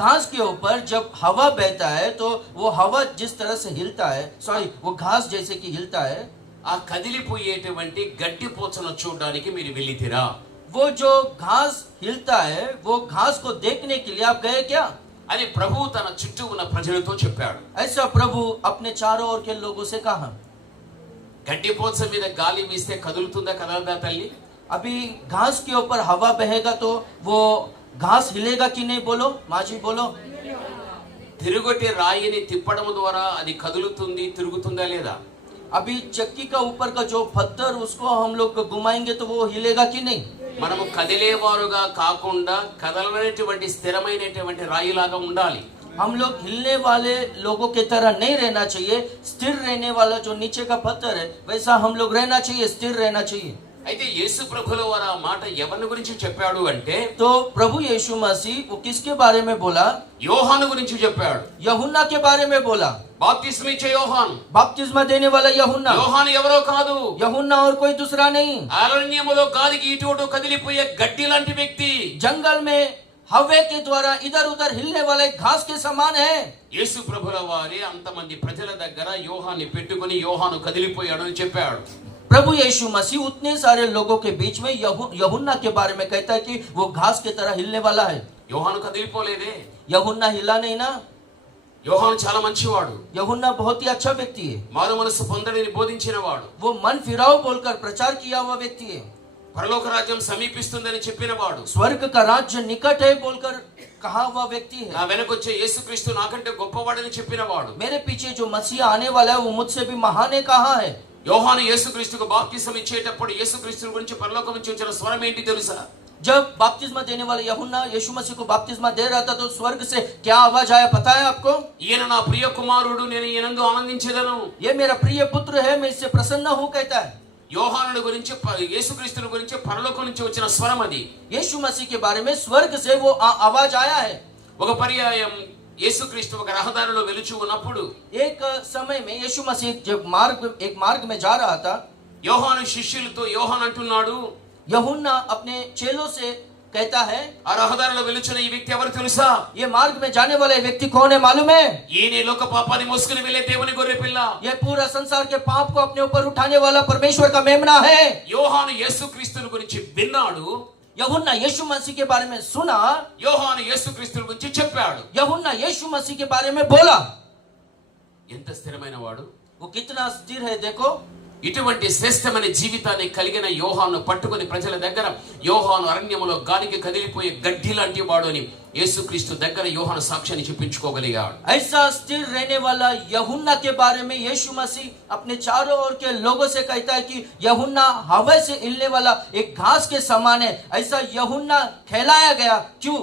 घास के ऊपर जब हवा बहता है तो वो हवा जिस तरह से हिलता है, वो घास जैसे कि हिलता है, ఆ కదిలిపోయేటువంటి గడ్డిపోచను చూడడానికి మీరు వెళ్ళితిరా? वो जो घास हिलता है वो घास को देखने के लिए आप गए क्या? అని ప్రభువు తన చుట్టూ ఉన్న ప్రజలతో చెప్పాడు. ऐसा प्रभु अपने चारों ओर के लोगों से कहा. గడ్డిపోచ మీద గాలి వీస్తే కదులుతుందా కదలదా తల్లి? अभी घास के ऊपर हवा बहेगा तो वो घास हिलेगा कि नहीं? बोलो माँ जी बोलो. తిరుగొట్టి రాయిని తిప్పడం ద్వారా అది కదులుతుంది, తిరుగుతుందా లేదా? अभी चक्की का ऊपर का जो पत्थर उसको हम लोग घुमाएंगे तो वो हिलेगा कि नहीं? మనము కదిలేవారుగా కాకుండా కదలనేటువంటి స్థిరమైనటువంటి రాయిలాగా ఉండాలి. हम लोग हिलने वाले लोगों की तरह नहीं रहना चाहिए. स्थिर रहने वाला जो नीचे का पत्थर है वैसा हम लोग रहना चाहिए, स्थिर रहना चाहिए. అయితే యేసు ప్రభుల వారు ఆ మాట ఎవరి గురించి చెప్పాడు అంటే, तो प्रभु यीशु मसीह वो किसके बारे में बोला? యోహాను గురించి చెప్పాడు. यूहन्ना के बारे में बोला. బాప్తిస్మం ఇచ్చే యోహాను. बपतिस्मा देने वाला यूहन्ना. యోహాను ఎవరో కాదు, यूहन्ना और कोई दूसरा नहीं. అరణ్యములో గాలికి ఇటు అటు కదిలిపోయే గడ్డి లాంటి వ్యక్తి. जंगल में हवा के द्वारा इधर उधर हिलने वाले घास के समान है. యేసు ప్రభుల వారి అంతమంది ప్రజల దగ్గర యోహాన్ని పెట్టుకొని యోహాను కదిలిపోయాడు అని చెప్పాడు. प्रभु यीशु मसीह उतने सारे लोगों के बीच में यूहन्ना के बारे में कहता है कि वो घास की तरह हिलने वाला है. యోహాను కదిలిపోలేదే. यूहन्ना हिला नहीं ना. యోహాను చాలా మంచివాడు, यूहन्ना बहुत ही अच्छा व्यक्ति है. మారు మనసు పొందడని బోధించిన వాడు, वो मन फिराओ बोलकर प्रचार किया हुआ व्यक्ति है. పరలోక రాజ్యం సమీపిస్తుందని చెప్పిన వాడు, स्वर्ग का राज्य निकट है बोलकर कहा हुआ व्यक्ति నా है. వెనకొచ్చే యేసుక్రీస్తు నాకంటే గొప్పవాడని చెప్పిన వాడు. मेरे पीछे जो मसीह आने वाला है वो मुझसे भी महान है कहा है. యోహాను యేసుక్రీస్తుకు బాప్తిసం ఇచ్చేటప్పుడు యేసుక్రీస్తు గురించి పరలోకం నుంచి వచ్చిన స్వరం ఏంటి తెలుసా? जब बपतिस्मा देने वाला यूहन्ना यीशु मसीह को बपतिस्मा दे रहा था तो स्वर्ग से क्या आवाज आया पता है आपको? ఈయన నా ప్రియ కుమారుడు, నేను ఈయనందు ఆనందించెదను. ये मेरा प्रिय पुत्र है, मैं इससे प्रसन्न हूँ कहता है. యోహానుడి గురించి యేసుక్రీస్తుని గురించి పరలోకం నుంచి వచ్చిన స్వరం అది. यीशु मसीह के बारे में स्वर्ग से वो आवाज आया है. ఒక పర్యాయం యేసుక్రీస్తు ఒక రహదారిలో వెలుచు ఉన్నప్పుడు एक समय में यीशु मसीह जब एक मार्ग में जा रहा था, యోహాను శిష్యులతో యోహాన్ అంటున్నాడు, यूहन्ना अपने चेलों से कहता है, ఆ రహదారిలో వెలుచున్న ఈ వ్యక్తి ఎవరు తెలుసా? ये मार्ग में जाने वाला व्यक्ति कौन है मालूम है? ఈయన లోక పాపాన్ని మోసుకుని వెళ్ళే దేవుని గొర్రె పిల్ల. ये पूरा संसार के पाप को अपने ऊपर उठाने वाला परमेश्वर का मेमना है. యోహాను యేసుక్రీస్తుని గురించి విన్నాడు, यूहन्ना यीशु मसीह के बारे में सुना, యోహాను యేసుక్రీస్తుని గురించి చెప్పాడు. यूहन्ना यीशु मसीह के बारे में बोला. ఎంత స్థిరమైన వాడు! वो कितना स्थिर है देखो. ఇటువంటి శ్రేష్టమైన జీవితాన్ని కలిగిన యోహాను పట్టుకొని ప్రజల దగ్గర యోహాను అరణ్యములో గాలికి కదిలిపోయే గడ్డి లాంటి వాడు అని యేసుక్రీస్తు దగ్గర యోహాను సాక్ష్యాన్ని చూపించుకోగలిగాడు. ऐसा स्थिर रहने वाला यूहन्ना के बारे में यीशु मसीह अपने चारों ओर के लोगों से कहता है कि यूहन्ना हवा से हिलने वाला एक घास के समान है. ऐसा यूहन्ना कहलाया गया. क्यों?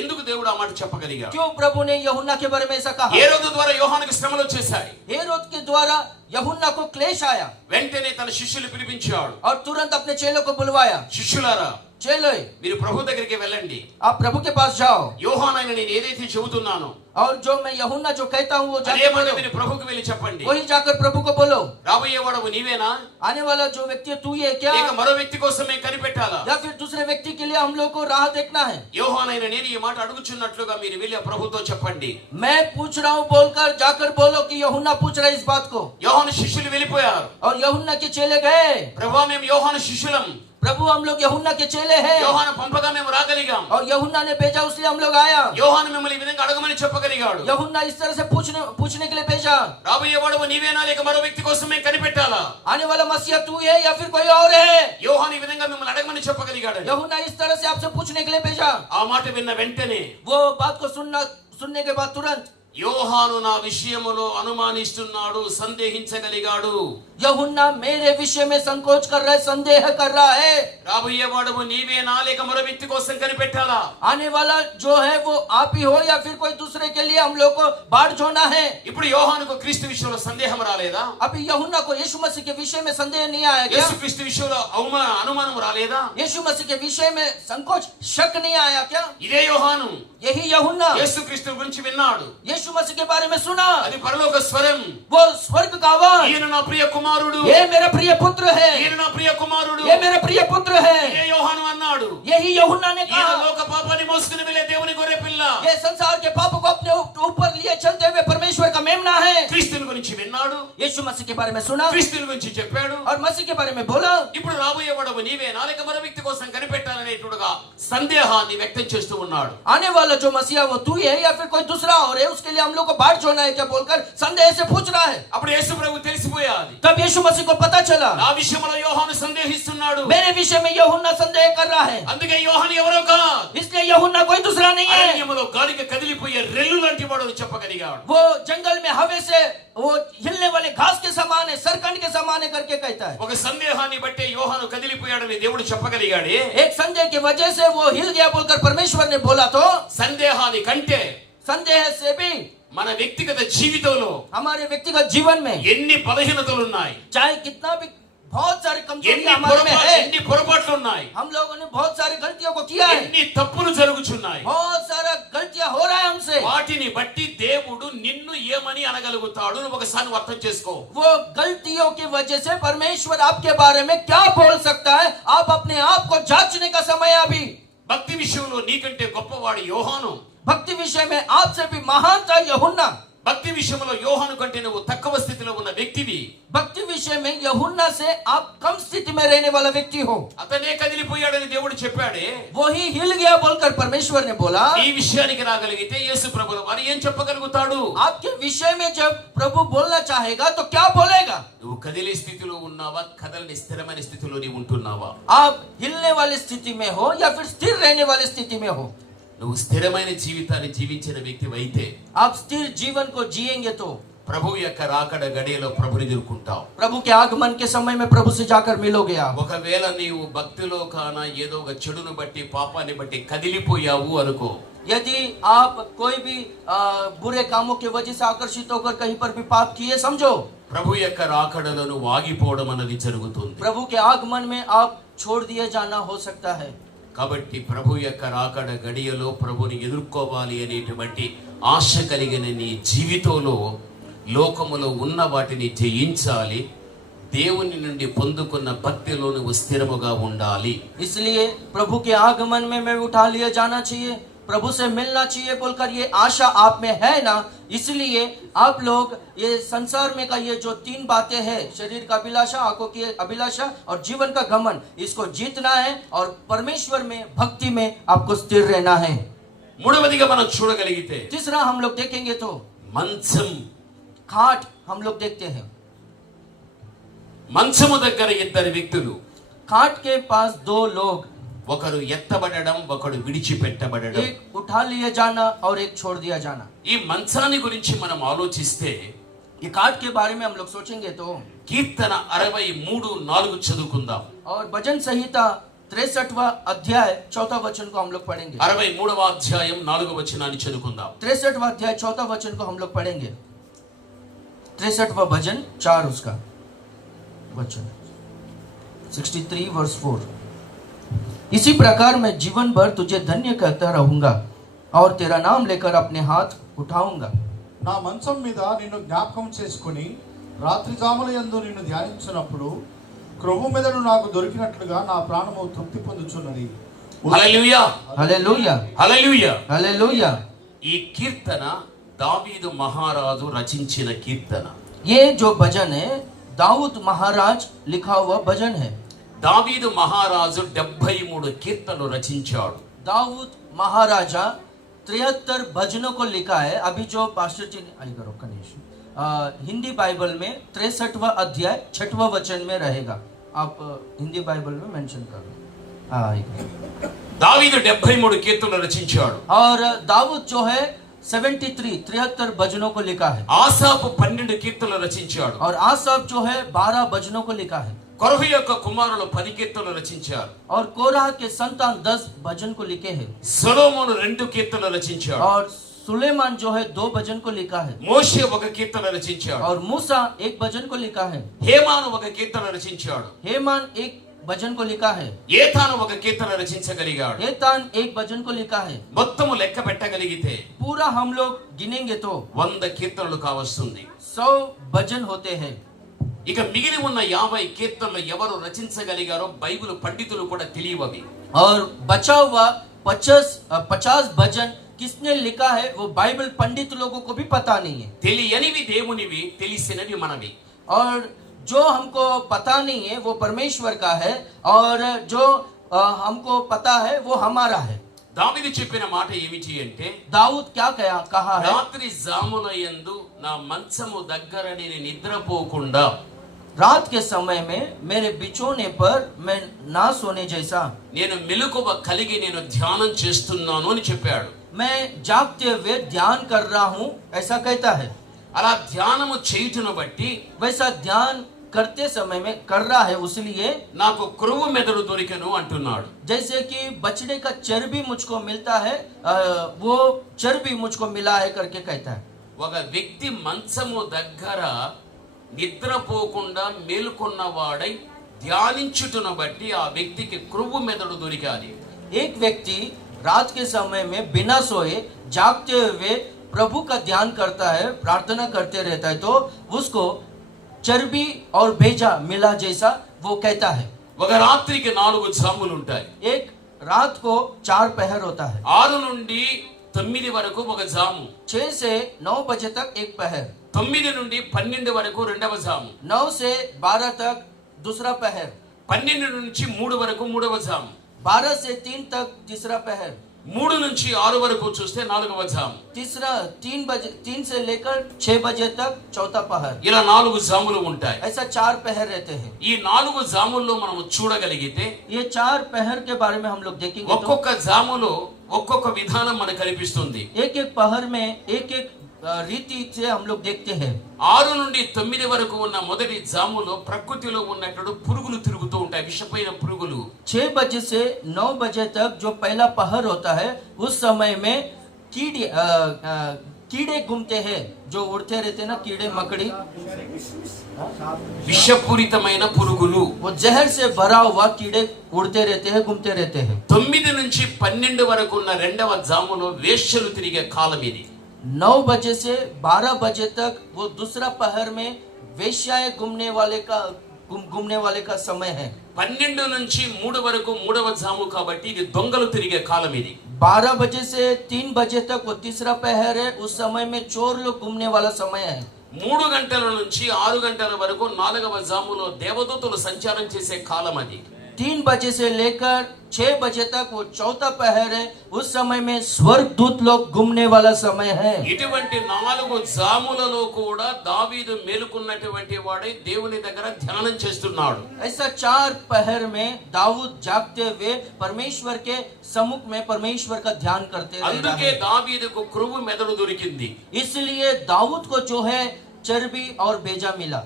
ఎందుకు దేవుడు ఆ మాట చెప్పగలిగాడు? क्यों प्रभु ने यूहन्ना के बारे में ऐसा कहा? హేరోదు ద్వారా యోహానుకి శ్రమలు వచ్చేసాయి. हेरोद के द्वारा यूहन्ना को क्लेश आया వెంటనే తన శిష్యులు పిలిపించాడు. और तुरंत अपने चेलों को बुलवाया. శిష్యులారా, चेलो మీరు ప్రభు దగ్గరికి వెళ్ళండి. आप प्रभु के पास जाओ యోహానైన నేను ఏదైతే చెబుతున్నానో और जो मैं यूहन्ना जो कहता हूँ वो అదే जाकर మాట बोलो. మీరు ప్రభుకి వెళ్ళి చెప్పండి. वही जाकर प्रभु को बोलो. రాబోయేవాడవు నీవేనా, आने वाला जो व्यक्ति है तू ही है क्या, లేక మరో వ్యక్తి కోసమే కనిపెట్టాలా? या फिर दूसरे व्यक्ति के लिए हम लोग को राह देखना है? యోహానైన నేను ఈ మాట అడుగుచున్నట్లుగా మీరు వెళ్ళి ఆ ప్రభుతో చెప్పండి. मैं पूछ रहा हूँ बोलकर जाकर बोलो कि यूहन्ना पूछ रहा है इस बात को. యోహాను శిష్యులు వెళ్ళిపోయారు. और यूहन्ना के चेले गए. ప్రభువా, మేము యోహాను శిష్యులం, प्रभु हम लोग यूहन्ना के चेले हैं యోహాను పంపగా మేము రాగలిగాం. और यूहन्ना ने भेजा इसलिए हम लोग आया. యోహాను మిమ్మల్ని ఈ విధంగా అడగమని చెప్పగలిగాడు. यूहन्ना इस तरह से पूछने के लिए भेजा. రాబోయేవాడవు నీవేనా, లేక మరో వ్యక్తి కోసమే కనిపెట్టాలా? आने वाला मसीहा तू है या फिर कोई और है? యోహాను ఈ విధంగా మిమ్మల్ని అడగమని చెప్పగలిగాడు. यूहन्ना इस तरह से आपसे पूछने के लिए भेजा. ఆ మాట విన్న వెంటనే वो बात को सुनने के बाद तुरंत యోహాను నా విషయములో అనుమానిస్తున్నాడు, సందేహించగలిగాడు. यूहन्ना मेरे विषय में संकोच कर रहा है, संदेह कर रहा है. రాబోయేవాడవు నీవేనా, లేక మరో వ్యక్తి కోసం కనిపెట్టాలా? आने वाला जो है वो आप ही हो या फिर कोई दूसरे के लिए हम लोग को बाढ़ जोना है. ఇప్పుడు యోహానుకు క్రీస్తు విషయంలో సందేహం రాలేదా? अभी यूहन्ना को यीशु मसीह के विषय में संदेह नहीं आया क्या? యేసు క్రీస్తు విషయంలో అనుమానం రాలేదా? यीशु मसीह के विषय में संकोच शक नहीं आया क्या? ఇదే యోహాను यही यूहन्ना యేసు క్రీస్తు గురించి విన్నాడు. यीशु मसीह के बारे में सुना. అది పరలోక స్వరం. वो स्वर्ग का आवाज, ఈయన నా ప్రియ కుమారుడు, ये मेरा प्रिय पुत्र है, ఈయన నా ప్రియ కుమారుడు, ये मेरा प्रिय पुत्र है. ఇదే యోహాను అన్నాడు. यही यूहन्ना ने ఈయన कहा. లోక పాపాన్ని మోసుకుని వెళ్ళే దేవుని గొర్రె పిల్ల. ये संसार के पापों को अपने ऊपर लिए चलते हुए परमेश्वर का मेमना है. క్రీస్తుని గురించి విన్నాడు, यीशु मसीह के बारे में सुना క్రీస్తుని గురించి చెప్పాడు. और मसीह के बारे में बोला. ఇప్పుడు రాబోయేవాడవు నీవేనా, లేక మరో వ్యక్తి కోసం కనిపెట్టాలనేటుగా సందేహాన్ని వ్యక్తం చేస్తూ ఉన్నాడు. आने वाला जो मसीहा वो तू ही है या फिर कोई दूसरा और है, उसके लिए हम लोग को बाट जोड़ना है क्या बोलकर संदेह से पूछ रहा है। అప్పుడు యేసు ప్రభు తెలిసిపోయాది. तब यीशु मसीह को पता चला నా విషయంలో యోహాను సందేహిస్తున్నాడు. मेरे विषय में यूहन्ना संदेह कर रहा है, అందుకే యోహాను ఎవరో కాదు, इसलिए यूहन्ना कोई दूसरा नहीं है। అరణ్యములో గాలికి కదిలిపోయే రెల్లు లాంటి వాడు అని చెప్పగలిగాడు. वो जंगल में हवा से वो हिलने वाले घास के समान है, सरकंड के समान है करके कहता है। ఒక సందేహాన్ని బట్టి యోహాను కదిలిపోయాడని దేవుడు చెప్పగలిగాడే. एक संदेह की वजह से वो हिल गया बोलकर परमेश्वर ने बोला तो సందేహాని కంటే संदेह से भी మన వ్యక్తిగత జీవితంలో हमारे व्यक्तिगत जीवन में ఎన్ని బలహీనతలు ఉన్నాయి, चाहे कितना भी बहुत सारी ఎన్ని कमजोरियां हमारे में है, ఎన్ని పొరపాట్లు ఉన్నాయి, हम लोगों ने बहुत सारी गलतियों को किया है, ఎన్ని తప్పులు జరుగుచున్నాయి. बहुत सारा गलतियां हो रहा है हमसे। వాటిని బట్టి దేవుడు నిన్ను ఏమని అనగలుగుతాడు నువ్వు ఒకసారి అర్థం చేసుకో. वो गलतियों की वजह से परमेश्वर आपके बारे में क्या बोल सकता है, आप अपने आप को जांचने का समय है अभी। భక్తి విషయంలో నీకంటే గొప్పవాడు యోహాను. भक्ति विषय में आपसे भी महान था यूहन्ना। భక్తి విషయంలో యోహాను కంటే నువ్వు తక్కువ స్థితిలో ఉన్న వ్యక్తివి. भक्ति विषय में यूहन्ना से आप कम स्थिति में रहने वाला व्यक्ति हो। అతనే కదిలిపోయాడని దేవుడు చెప్పాడే. वही हिल गया बोलकर परमेश्वर ने बोला। ఈ విషయానికి రాగలిగితే యేసు ప్రభువు వారు ఏం చెప్పగలుగుతాడు? आपके विषय में जब प्रभु बोलना चाहेगा तो क्या बोलेगा? నువ్వు కదిలే స్థితిలో ఉన్నావా, కదలని స్థిరమైన స్థితిలో నీవు ఉంటున్నావా? आप हिलने वाली स्थिति में हो या फिर स्थिर रहने वाली स्थिति में हो? నువ్వు స్థిరమైన జీవితాన్ని జీవించిన వ్యక్తివి అయితే आप स्थिर जीवन को जिएंगे तो ప్రభు యొక్క రాకడ గడియలో ప్రభుని ఎదుర్కొంటావు. प्रभु के आगमन के समय में प्रभु से जाकर मिलोगे आप। ఒకవేళ నీవు భక్తిలో కానా ఏదో ఒక చెడును బట్టి పాపాన్ని బట్టి కదిలిపోయావు అనుకో, यदि आप कोई भी बुरे कामों की वजह से आकर्षित होकर कहीं पर भी पाप किए समझो, ప్రభు యొక్క రాకడలో నువ్వు ఆగిపోవడం అన్నది జరుగుతుంది. प्रभु के आगमन में आप छोड़ दिए जाना हो सकता है। కాబట్టి ప్రభు యొక్క రాకడ గడియలో ప్రభుని ఎదుర్కోవాలి అనేటువంటి ఆశ కలిగిన నీ జీవితంలో లోకములో ఉన్న వాటిని జయించాలి. దేవుని నుండి పొందుకున్న భక్తిలో నువ్వు స్థిరముగా ఉండాలి. इसलिए प्रभु के आगमन में मैं उठा लिया जाना चाहिए, प्रभु से मिलना चाहिए बोलकर ये आशा आप में है ना। इसलिए आप लोग ये संसार में का ये जो तीन बातें हैं, शरीर का अभिलाषा, आंखों की अभिलाषा और जीवन का घमंड, इसको जीतना है और परमेश्वर में भक्ति में आपको स्थिर रहना है। మూడవదిగా మనం చూడగలిగితే तीसरा हम लोग देखेंगे तो మంచం. खाट हम लोग देखते हैं। మంచము దగ్గర ఇద్దరు వ్యక్తులు, खाट के पास दो लोग, ఒకరు ఎత్తబడడం, ఒకడు విడిచిపెట్టబడడం. एक उठा लिए जाना और एक छोड़ दिया जाना। ఈ మంచాన్ని గురించి మనం ఆలోచిస్తే ये खाट के बारे में हम लोग सोचेंगे तो కీర్తన 63:4 చదువుకుందాం. और भजन संहिता 63वां अध्याय 4वां वचन को हम लोग पढ़ेंगे। 63వ అధ్యాయం 4వ వచనాన్ని చదువుకుందాం. 63वां अध्याय 4वां वचन को हम लोग पढ़ेंगे। 63वां भजन 4 उसका वचन 63 वर्स 4। इसी प्रकार मैं जीवन भर तुझे धन्य करता रहूंगा और तेरा नाम लेकर अपने हाथ उठाऊंगा। నా మంచం మీద నిన్ను జ్ఞాపకం చేసుకుని రాత్రి జాముల యందు నిన్ను ధ్యానించినప్పుడు క్రొవ్వు మెదడు నాకు దొరికినట్లుగా నా ప్రాణము తృప్తి పొందుచున్నది। హల్లెలూయా, हालेलुया హల్లెలూయా. हालेलुया। ఈ కీర్తన దావీదు మహారాజు రచించిన కీర్తన. ये जो भजन है दाऊद महाराज लिखा हुआ भजन है। దావీదు మహారాజు 73 కీర్తనలు రచించాడు. दाऊद महाराजा 73 भजनों को लिखा है। अभी जो पास्टर जी ने आई करो कनीश हिंदी बाइबल में 63वां अध्याय 6वां वचन में रहेगा। आप हिंदी बाइबल में मेंशन कर लो। దావీదు 73 కీర్తనలు రచించాడు. और दाऊद जो है 73 भजनों को लिखा है। ఆసాపు 12 కీర్తనలు రచించాడు. और आसाफ जो है 12 भजनों को लिखा है। కొరహు యొక్క కుమారులు 10 కీర్తనలు రచించారు. और कोरह के संतान 10 भजन को लिखे हैं। సొలొమోను 2 కీర్తనలు రచించాడు. और सुलेमान जो है 2 भजन को लिखा है। మోషే 1 కీర్తన రచించాడు. और मूसा 1 भजन को लिखा है। హేమాను 1 కీర్తన రచించాడు. हेमान 1 भजन को लिखा है। ఏతాను 1 కీర్తన రచించగలిగాడు. एतान 1 भजन को लिखा है। మొత్తము లెక్క పెట్టగలిగితే पूरा हम लोग गिनेंगे तो 100 కీర్తనలు కావస్తుంది. 100 भजन होते हैं। ఇక మిగిలి ఉన్న 50 కీర్తనలు ఎవరు రచించగలిగారో బైబిల్ పండితులు కూడా తెలియవవి. और बचा हुआ 50 भजन किसने लिखा है वो बाइबल पंडित लोगों को भी पता नहीं है। తెలియనివి దేవునివి, తెలిసినవి మనవి. और जो हमको पता नहीं है वो परमेश्वर का है और जो हमको पता है वो हमारा है। దావీదు చెప్పిన మాట ఏమిటి అంటే, दाऊद क्या कहा है? రాత్రి జాముల యందు నా మంచము దగ్గర నేను నిద్రపోకుండా, रात के समय में मेरे बिछोने पर मैं ना सोने जैसा, నేను మెలకువ కలిగి నేను ధ్యానం చేస్తున్నాను అని చెప్పాడు. मैं जागते हुए ध्यान कर रहा हूँ, ऐसा कहता है। అలా ధ్యానము చేయుటను బట్టి वैसा ध्यान करते समय में कर रहा है, उसलिए నాకు క్రొవ్వు మెదడు దొరికెను అంటున్నాడు. जैसे कि बछड़े का चर्बी मुझको मिलता है, वो चर्बी मुझको मिला है करके कहता है। ఒక వ్యక్తి మంచము దగ్గర నిద్రపోకుండా మేలుకొన్నవాడై ధ్యానించుటను బట్టి ఆ వ్యక్తికి క్రొవ్వు మెదడు దొరికాలి. एक व्यक्ति रात के समय में बिना सोए जागते हुए प्रभु का ध्यान करता है, प्रार्थना करते रहता है, तो उसको चर्बी और भेजा मिला जैसा वो कहता है। ఒక రాత్రికి 4 జాములు ఉంటాయి. एक रात को 4 पहर होता है। 6 నుండి 9 వరకు ఒక జాము, 6 से 9 बजे तक एक पहर, 9 నుండి 12 వరకు రెండవ జాము, 9 से 12 तक दूसरा पहर, 12 నుంచి 3 వరకు మూడవ జాము, 12 से 3 तक तीसरा पहर, 3 నుంచి 6 వరకు చూస్తే నాలుగవ జాము. तीसरा 3 से लेकर 6 बजे तक चौथा पहर। ఇలా 4 జాములు ఉంటాయి. ऐसा 4 पहर रहते हैं। ఈ 4 జాముల్లో మనం చూడగలిగితే ये 4 पहर के बारे में हम लोग देखेंगे तो ఒక్కొక్క జాములో ఒక్కొక్క విధానం మనకు కనిపిస్తుంది. एक एक पहर में एक एक रीति से हम लोग देखते हैं। 6 నుండి 9 వరకు ఉన్న మొదటి జాములో ప్రకృతిలో ఉన్నట్టు పురుగులు తిరుగుతూ ఉంటాయి, విషపైన పురుగులు. 6 बजे से 9 बजे तक जो पहला पहर होता है, उस समय में कीड़े घूमते हैं, जो उड़ते रहते हैं ना, कीड़े मकड़ी, విషపూరితమైన పురుగులు. वो जहर से भरा हुआ कीड़े उड़ते रहते हैं, घूमते रहते हैं। 9 నుంచి 12 వరకు ఉన్న రెండవ జాములో వేశ్యలు తిరిగే కాలం ఇది. 9 बजे से 12 बजे तक वो दूसरा पहर में वेश्याएं घूमने वाले का समय है। 12 నుంచి 3 వరకు మూడవ జాము కాబట్టి ఇది దొంగలు తిరిగే కాలం ఇది. 12 बजे से 3 बजे तक वो तीसरा पहर है, उस समय में चोर लोग घूमने वाला समय है। 3 గంటల నుంచి 6 గంటల వరకు నాలుగవ జాములో దేవదూతలు సంచారం చేసే కాలం అది. 3 बजे से लेकर 6 बजे तक वो चौथा पहर है, उस समय में स्वर्ग दूत लोग घूमने वाला समय है। ఇటువంటి 4 జాములలో కూడా దావీదు మేలుకున్నటువంటి వాడై దేవుని దగ్గర ధ్యానం చేస్తున్నాడు. ऐसा 4 पहर में दाऊद जागते हुए परमेश्वर के सम्मुख में परमेश्वर का ध्यान करते रह रहा అందుకే है। దావీదుకు క్రొవ్వు మెదడు దొరికింది. इसलिए दाऊद को जो है चर्बी और बेजा मिला।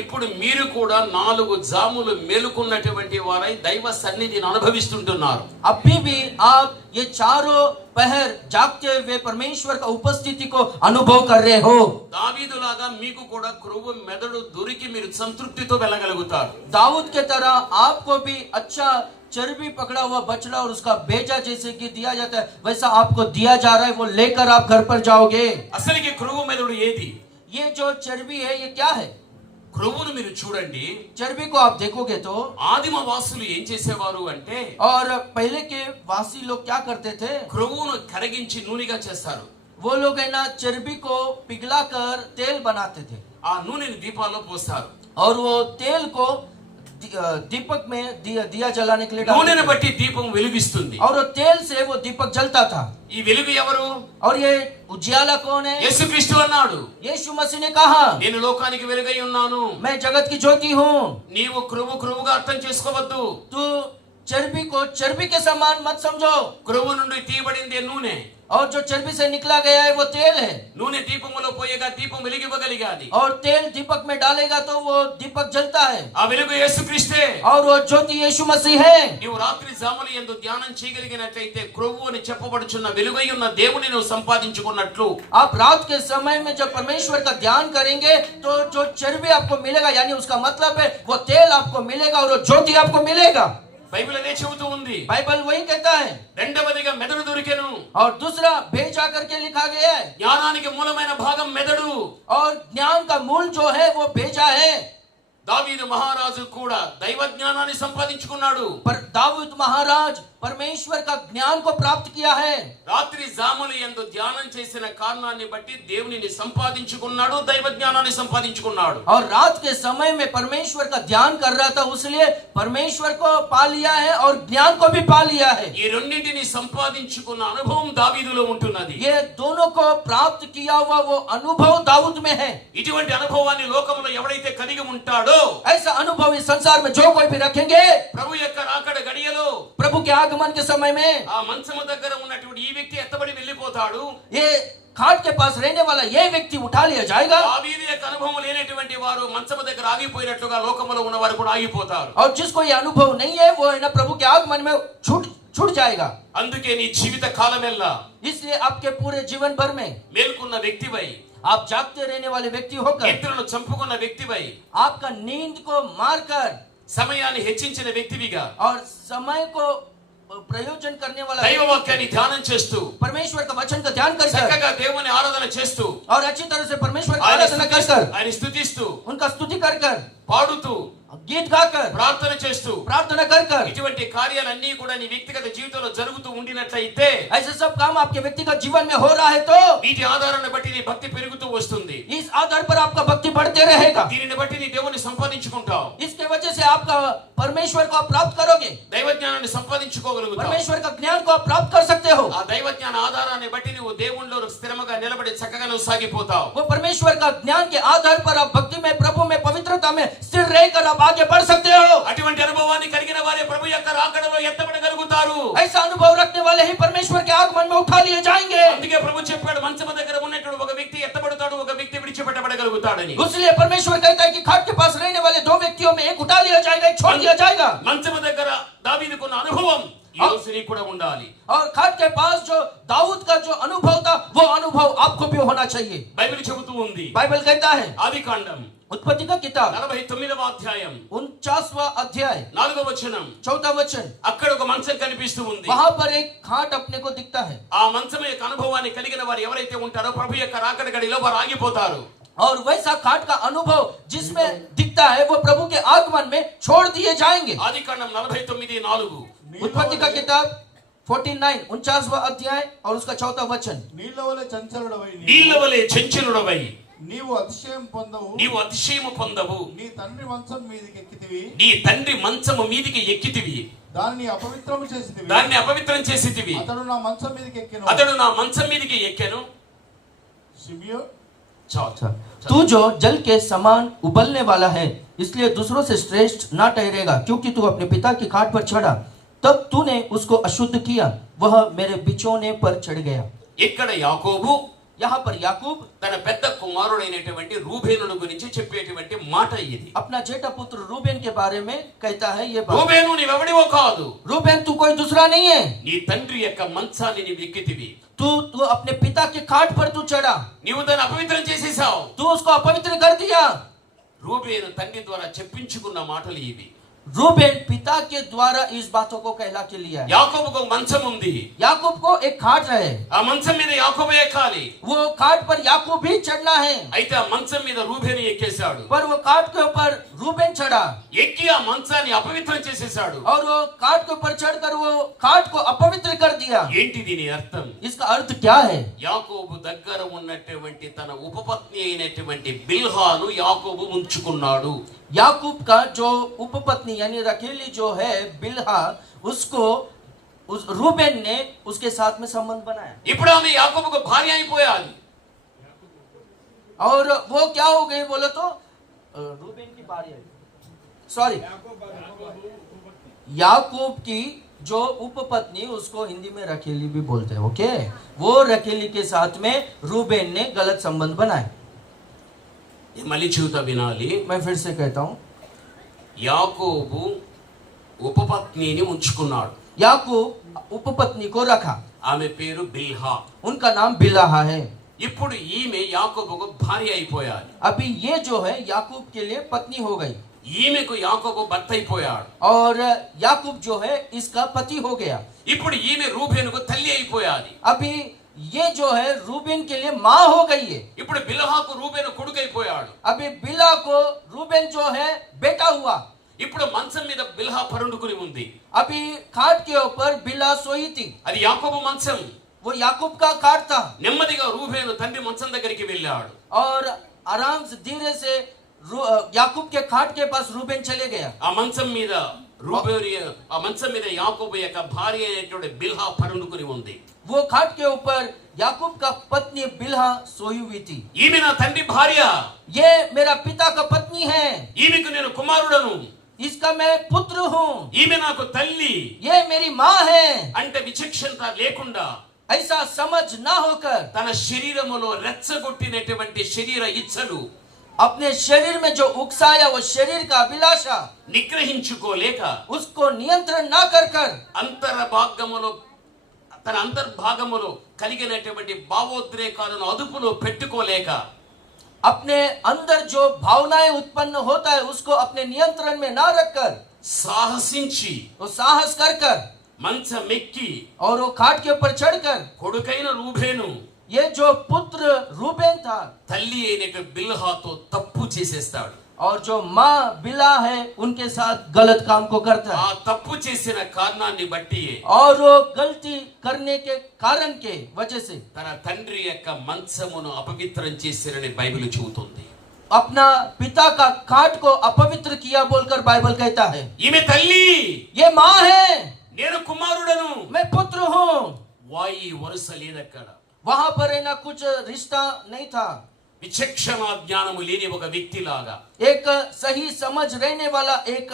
ఇప్పుడు మీరు కూడా 4 జాములు మేలుకున్నటువంటి వారై దైవ సన్నిధిని అనుభవిస్తుంటున్నారు. अभी भी आप ये चारों पहर जागते हुए परमेश्वर का उपस्थिति को अनुभव कर रहे हो। దావీదులాగా మీకు కూడా క్రొవ్వు మెదడు దొరికి మీరు సంతృప్తితో వెళ్ళగలుగుతారు. दाऊद के तरह आपको भी अच्छा चर्बी पकड़ा हुआ बछड़ा और उसका बेजा जैसे कि दिया जाता है, वैसा आपको दिया जा रहा है, वो लेकर आप घर पर जाओगे। అసలుకి క్రొవ్వు మెదడు ఏది? ये जो चर्बी है, ये क्या है? క్రొవ్వును మీరు చూడండి. चर्बी को आप देखोगे तो ఆదిమ వాసులు ఏం చేసేవారు అంటే, और पहले के वासी लोग क्या करते थे? క్రొవ్వును కరిగించి నూనెగా చేస్తారు. वो लोग है ना चर्बी को पिघलाकर तेल बनाते थे, ఆ నూనెని దీపాల్లో పోస్తారు. और वो तेल को दीपक में दिया जलाने के लिए डालते నూనెను थे। బట్టి దీపం వెలుగిస్తుంది. और वो तेल से वो दीपक जलता था। ఈ వెలుగు ఎవరు? और ये उजियाला कौन है? యేసుక్రీస్తు అన్నాడు, यीशु मसीह ने कहा, నేను లోకానికి వెలుగై ఉన్నాను. मैं जगत की ज्योति हूँ। నీవు క్రొవ్వుగా అర్థం చేసుకోవద్దు. तू चर्बी को चर्बी के समान मत समझो। క్రొవ్వు నుండి తీయబడిందే నూనె. और जो चर्बी से निकला गया है वो तेल है। నూనె దీపములో పోయేగా దీపం వెలిగివ్వగలిగాలి. और तेल दीपक में डालेगा तो वो दीपक जलता है। ఆ వెలుగు యేసుక్రీస్తే. और वो ज्योति यीशु मसीह है। నీవు రాత్రి జాములు యందు ధ్యానం చేయగలిగినట్లయితే క్రొవ్వు అని చెప్పబడుచున్న వెలుగై ఉన్న దేవుని నువ్వు సంపాదించుకున్నట్లు, आप रात के समय में जब परमेश्वर का ध्यान करेंगे तो जो चर्बी आपको मिलेगा, यानी उसका मतलब है वो तेल आपको मिलेगा और वो ज्योति आपको मिलेगा। బైబిల్ అదే చెబుతూ ఉంది. बाइबल वही कहता है। రెండవదిగా మెదడు దొరికెను. और दूसरा भेजा करके लिखा गया है। జ్ఞానానికి మూలమైన భాగం మెదడు. और ज्ञान का मूल जो है वो भेजा है। దావీదు మహారాజు కూడా దైవ జ్ఞానాన్ని సంపాదించుకున్నాడు. पर दाऊद महाराज परमेश्वर का ज्ञान को प्राप्त किया है। రాత్రి జాముల యందు ధ్యానం చేసిన కారణాన్ని బట్టి దేవునిని సంపాదించుకున్నాడు, దైవ జ్ఞానాన్ని సంపాదించుకున్నాడు. और रात के समय में परमेश्वर का ध्यान कर रहा था, उसलिए परमेश्वर को पा लिया है और ज्ञान को भी पा लिया है। ఈ రెండింటిని సంపాదించుకున్న అనుభవం దావీదులో ఉంటున్నది. ये दोनों को प्राप्त किया हुआ वो अनुभव दाऊद में है। ఇటువంటి అనుభవాన్ని లోకంలో ఎవరైతే కలిగి ఉంటాడో, ऐसा अनुभव इस संसार में जो कोई भी रखेंगे, ప్రభు యొక్క రాకడ గడియలో प्रभु के आगमन के समय में ఆ మంచము దగ్గర ఉన్నటువంటి ఈ వ్యక్తి ఎత్తబడి వెళ్ళిపోతాడు. ये खाट के पास रहने वाला ये व्यक्ति उठा लिया जाएगा। దావీదు యొక్క అనుభవం లేనటువంటి వారు మంచము దగ్గర ఆగిపోయినట్లుగా లోకములో ఉన్నవారు కూడా ఆగిపోతారు. और जिसको ये अनुभव नहीं है वो है ना प्रभु के आगमन में छूट जाएगा। అందుకే నీ జీవిత కాలమెల్లా इसलिए आपके पूरे जीवन भर में మేల్కొన్న వ్యక్తివై, आप जागते रहने वाले व्यक्ति होकर, ఇతరులను చంపుకున్న వ్యక్తివై, आपका नींद को मारकर సమయాన్ని హెచ్చించిన వ్యక్తివిగా, और समय को प्रयोजन करने वाला దైవ వాక్యాన్ని ధ్యానం చేస్తూ, परमेश्वर का वचन का ध्यान कर చక్కగా దేవుని ఆరాధన చేస్తూ, और अच्छी तरह से परमेश्वर की आराधना कर ఆయన స్తుతిస్తూ, उनका स्तुति कर పాడుతూ, गीत गाकर ప్రార్థన చేస్తూ, प्रार्थना कर ఇటువంటి కార్యాలన్నీ కూడా నీ వ్యక్తిగత జీవితంలో జరుగుతూ ఉండినట్లయితే, ऐसे सब काम आपके व्यक्तिगत जीवन में हो रहा है तो వీటి ఆధారాన్ని బట్టి నీ భక్తి పెరుగుతూ వస్తుంది. इस आधार पर आपका भक्ति बढ़ते रहेगा। దీనిని బట్టి నీ దేవుని సంపాదించుకుంటావు, इसके वजह से आपका परमेश्वर को आप प्राप्त करोगे, దైవ జ్ఞానాన్ని సంపాదించుకోగలుగుతావు. परमेश्वर का ज्ञान को आप प्राप्त कर सकते हो। ఆ దైవ జ్ఞాన ఆధారాన్ని బట్టి నువ్వు దేవునిలో స్థిరముగా నిలబడి చక్కగా నువ్వు సాగిపోతావు. वो परमेश्वर का ज्ञान के आधार पर आप भक्ति में, प्रभु में, पवित्रता में स्थिर रहकर आप आगे बढ़ सकते हो। అటువంటి అనుభవాన్ని కలిగిన వారే ప్రభు యొక్క రాకడలో ఎత్తబడగలుగుతారు. ऐसा अनुभव रखने वाले ही परमेश्वर के आगमन में उठा लिए जाएंगे। అందుకే ప్రభు చెప్పాడు, మంచము దగ్గర ఉన్నటువంటి ఒక వ్యక్తి ఎత్తబడతాడు, ఒక వ్యక్తి విడిచిపెట్టబడగలుగుతాడని. इसलिए परमेश्वर कहता है कि खाट के पास रहने वाले दो व्यक्तियों में एक उठा लिया जाएगा, एक छोड़ दिया जाएगा। మంచము దగ్గర దావీదుకున్న అనుభవం ఈ రోజు నీకు కూడా ఉండాలి. और खाट के पास जो दाऊद का जो अनुभव था, वो अनुभव आपको भी होना चाहिए। బైబిల్ చెబుతూ ఉంది, बाइबल कहता है, ఆదికాండం उत्पत्ति का किताब 49వ అధ్యాయం 49वां अध्याय 4వ వచనం, 4वां वचन, అక్కడ ఒక మంచం కనిపిస్తూ ఉంది. वहां पर एक खाट अपने को दिखता है। ఆ మంచం యొక్క అనుభవాన్ని కలిగిన వారు ఎవరైతే ఉంటారో ప్రభు యొక్క రాకడ గడిలో వారు ఆగిపోతారు. और वैसा खाट का अनुभव जिसमें दिखता है, वो प्रभु के आगमन में छोड़ दिए जाएंगे। ఆదికాండం 49:4. उत्पत्ति का किताब 49 49वां अध्याय और उसका 4वां वचन। నీళ్ళ వలె చంచలుడవై నీళ్ల వలె చంచలుడవై నీవు అతిశయం పొందవు, నీవు అతిశయము పొందవు, నీ తండ్రి మంచం మీదకి ఎక్కితివి, నీ తండ్రి మంచము మీదికి ఎక్కితివి, దాన్ని అపవిత్రము చేసితివి, దాన్ని అపవిత్రం చేసితివి, అతడు నా మంచం మీదకి ఎక్కెను. అతడు నా మంచం మీదికి ఎక్కాను. షిమియో तू जो जल के समान उबलने वाला है, इसलिए दूसरों से श्रेष्ठ ना ठहरेगा, क्योंकि तू अपने पिता की खाट पर चढ़ा, तब तूने उसको अशुद्ध किया, वह मेरे बिछौने पर चढ़ गया। ఇక్కడ యాకోబు यहाँ पर याकूब తన పెద్ద కుమారుడైనటువంటి రూబేనును గురించి చెప్పేటువంటి మాట ఇది. अपना जेठा पुत्र रूबेन के बारे में कहता है ये बात। రూబేను నీవెవడివో కాదు, रूबेन तू कोई दूसरा नहीं है, నీ తండ్రి యొక్క మంచాన్ని నీవు ఎక్కితివి, तू अपने पिता के खाट पर तू चढ़ा, నీవు దాన్ని అపవిత్రం చేసేసావు. तू उसको अपवित्र कर दिया। రూబేను తండ్రి ద్వారా చెప్పించుకున్న మాటలు ఇవి. रूबेन पिता के द्वारा इस बातों को कहला के लिया है। యాకోబుకు మంచం ఉంది, याकूब को एक खाट है, ఆ మంచం మీద యాకోబు ఎక్కాలి. वो खाट पर याकूब भी चढ़ना है, అయితే ఆ మంచం మీద రూబేను ఎక్కేశాడు. पर वो खाट के ऊपर रूबेन चढ़ा ఎక్కి ఆ మంచాన్ని అపవిత్రం చేసేశాడు. और वो खाट के ऊपर चढ़कर वो खाट को अपवित्र कर दिया। ఏంటి దీని అర్థం? इसका अर्थ क्या है? యాకోబు దగ్గర ఉన్నటువంటి తన ఉపపత్ని అయినటువంటి బిల్హాను యాకోబు ఉంచుకున్నాడు. याकूब का जो उपपत्नी यानी रखेली जो है बिल्हा, उसको उस रूबेन ने उसके साथ में संबंध बनाया, ఇప్పుడు ఆమె యాకోబుకు భార్య అయిపోయాది. और वो क्या हो गई बोलो तो रूबेन की भार्या, सॉरी याकूब की जो उपपत्नी, उसको हिंदी में रखेली भी बोलते हैं, ओके, वो रखेली के साथ में रूबेन ने गलत संबंध बनाए। మళ్ళీ చూతా వినాలి. मैं फिर से कहता हूँ, యాకోబు ఉపపత్నిని ఉంచుకున్నాడు. याकूब उपपत्नी को रखा, ఆమె పేరు బిల్హా. उनका नाम बिल्हा है। ఇప్పుడు ఈమె యాకోబుకు భార్య అయిపోయాడు. अभी ये जो है याकूब के लिए पत्नी हो गई, ఈమెకు యాకోబు భర్త అయిపోయాడు. और याकूब जो है इसका पति हो गया। ఇప్పుడు ఈమె రూబేనుకు తల్లి అయిపోయాది. अभी ये जो है रूबेन के लिए माँ हो गई है। ఇప్పుడు బిల్హాకు రూబేను కొడుకు అయిపోయాడు. अभी बिला को रूबेन जो है बेटा हुआ। ఇప్పుడు మంచం మీద బిల్హా పరుండుకుని ఉంది. अभी खाट के ऊपर बिल्हा सोई थी. అది యాకోబు మంచం. वो याकूब का खाट था. నెమ్మదిగా రూబేను తండ్రి మంచం దగ్గరికి వెళ్ళాడు. और आराम से धीरे से याकूब के खाट के पास रूबेन चले गया. ఆ మంచం మీద యాకోబు యొక్క భార్య అయినటువంటి బిల్హా పరుండుకుని ఉంది. वो खाट के ऊपर याकूब का पत्नी बिल्हा सोई हुई थी. ఈమె నా తండ్రి భార్య, ये मेरा पिता का पत्नी है, ఈమెకు నేను కుమారుడను, इसका मैं पुत्र हूँ, ఈమె నాకు తల్లి ये मेरी माँ है. అంటే విచక్షణత లేకుండా ऐसा समझ ना होकर తన శరీరములో రెచ్చగొట్టినటువంటి శరీర ఇచ్చలు अपने शरीर में जो उकसाया वो शरीर का अभिलाषा నిగ్రహించుకోలేక उसको नियंत्रण ना कर తన అంతర్భాగములో కలిగినటువంటి భావోద్రేకాలను అదుపులో పెట్టుకోలేక अपने अंदर जो भावनाएं उत्पन्न होता है उसको अपने नियंत्रण में ना रखकर సాహసించి वो साहस कर कर మంచమెక్కి और वो खाट के ऊपर चढ़कर కొడుకైన రూబేను ये जो पुत्र रूबेन था తల్లి అయినటువంటి బిల్హాతో తప్పు చేసేస్తాడు. और जो माँ बिला है उनके साथ गलत काम को करता ఆ है. తప్పు చేసిన కారణాన్ని బట్టి और वो गलती करने के कारण के वजह से తన తండ్రి యొక్క మంచమును అపవిత్రం చేసిరని బైబిల్ చెబుతుంది. अपना पिता का खाट को अपवित्र किया बोलकर बाइबल कहता है. ఈమె తల్లి, ये माँ है, నేను కుమారుడను, मैं पुत्र हूँ. వాయి వరుస లేదక్కడ. वहां पर है ना कुछ रिश्ता नहीं था. విచక్షణ జ్ఞానము లేని ఒక వ్యక్తిలాగా, एक सही समझ रहने वाला एक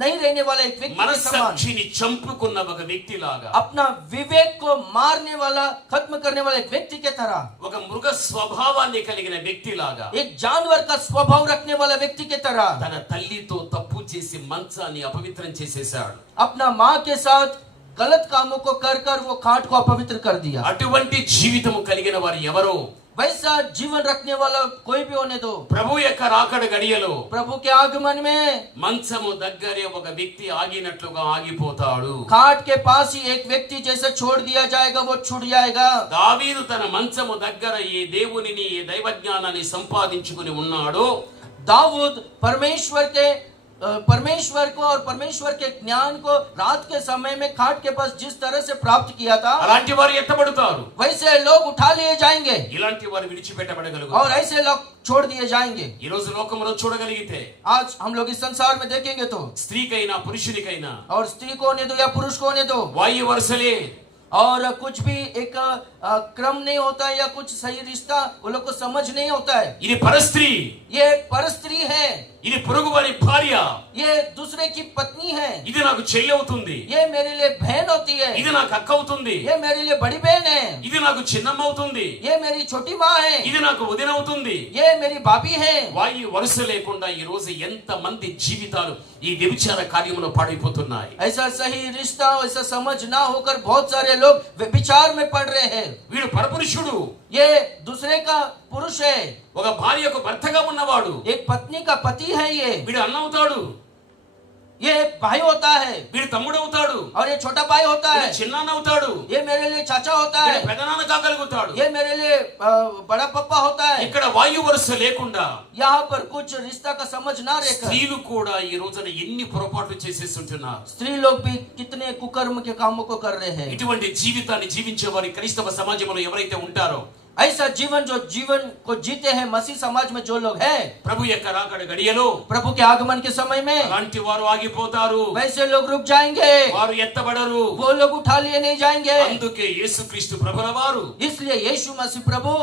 नहीं रहने वाला एक व्यक्ति के समान, మనస్సాక్షిని చంపుకున్న ఒక వ్యక్తిలాగా, अपना विवेक को मारने वाला खत्म करने वाला एक व्यक्ति के तरह, ఒక మృగ స్వభావాన్ని కలిగిన వ్యక్తిలాగా, एक जानवर का स्वभाव रखने वाला व्यक्ति के तरह తన తల్లితో తప్పు చేసి మంచాన్ని అపవిత్రం చేసేశాడు. अपना माँ के साथ गलत कामों को कर कर वो खाट को अपवित्र कर दिया. అటువంటి జీవితము కలిగిన వారు ఎవరో वैसा जीवन रखने वाला कोई भी होने दो, ప్రభు యొక్క రాకడ గడియలో प्रभु के आगमन में మంచము దగ్గరే ఒక వ్యక్తి ఆగినట్లుగా ఆగిపోతాడు. खाट के पास ही एक व्यक्ति जैसे छोड़ दिया जाएगा वो छूट जाएगा. దావీదు తన మంచము దగ్గర ఏ దేవునిని ఏ దైవజ్ఞానాన్ని సంపాదించుకుని ఉన్నాడో, दाऊद परमेश्वर को और परमेश्वर के ज्ञान को रात के समय में खाट के पास जिस तरह से प्राप्त किया था, అలాంటి వారు ఎత్తబడతారు, वैसे लोग उठा लिए जाएंगे ఇలాంటి వారు విడిచిపెట్టబడగలుగుతారు. और ऐसे लोग छोड़ दिए जाएंगे. ఈ రోజు లోకములో చూడగలిగితే आज हम लोग इस संसार में देखेंगे तो, స్త్రీకైనా పురుషునికైనా और स्त्री को होने दो या पुरुष को होने दो, వాయు వరుసలే, और कुछ भी एक क्रम नहीं होता है या कुछ सही रिश्ता वो लोग को समझ नहीं होता है. ఇది పరస్త్రీ, ये परस्त्री है, ఇది పొరుగువారి భార్య, ये दूसरे की पत्नी है, ఇది నాకు చెల్లి అవుతుంది, ये मेरे लिए बहन होती है, ఇది నాకు అక్క అవుతుంది, ये मेरे लिए बड़ी बहन है, ఇది నాకు చిన్నమ్మ అవుతుంది, ये मेरी छोटी माँ है, ఇది నాకు వదిన అవుతుంది. ये मेरी भाभी है. వాయు వరుస లేకుండా ఈ రోజు ఎంత మంది జీవితాలు ఈ వ్యభిచార కార్యములో పాడైపోతున్నాయి. ऐसा सही रिश्ता ऐसा समझ ना होकर बहुत सारे लोग विचार में पड़ रहे हैं. వీడు పరపురుషుడు, ये दूसरे का पुरुष है, ఒక భార్యకు భర్తగా ఉన్నవాడు, एक पत्नी का पति है. వీడు అన్న అవుతాడు, ये एक भाई होता है వీడు తమ్ముడు అవుతాడు, और ये छोटा भाई होता है. వీడు చిన్నాన్న అవుతాడు, ये मेरे लिए चाचा होता వీడు है, పెదనాన్న కాగలుగుతాడు. ये मेरे लिए बड़ा पप्पा होता है. ఇక్కడ వాయు వరుస లేకుండా यहाँ पर कुछ रिश्ता का समझ ना रहकर స్త్రీలు కూడా ఈ రోజున ఎన్ని పొరపాట్లు చేసేస్తుంటున్నారు. स्त्री लोग भी कितने कुकर्म के कामों को कर रहे हैं. ఇటువంటి జీవితాన్ని జీవించే వారి క్రైస్తవ సమాజంలో ఎవరైతే ఉంటారో, ऐसा जीवन जो जीवन को जीते हैं मसीह समाज में जो लोग हैं, ప్రభు యొక్క రాకడ గడియలో प्रभु के आगमन के समय में అలాంటి వారు ఆగిపోతారు, वैसे लोग रुक जाएंगे, వారు ఎత్తబడరు. वो लोग उठा लिए नहीं जाएंगे. అందుకే యేసుక్రీస్తు ప్రభుల వారు इसलिए यीशु मसीह प्रभु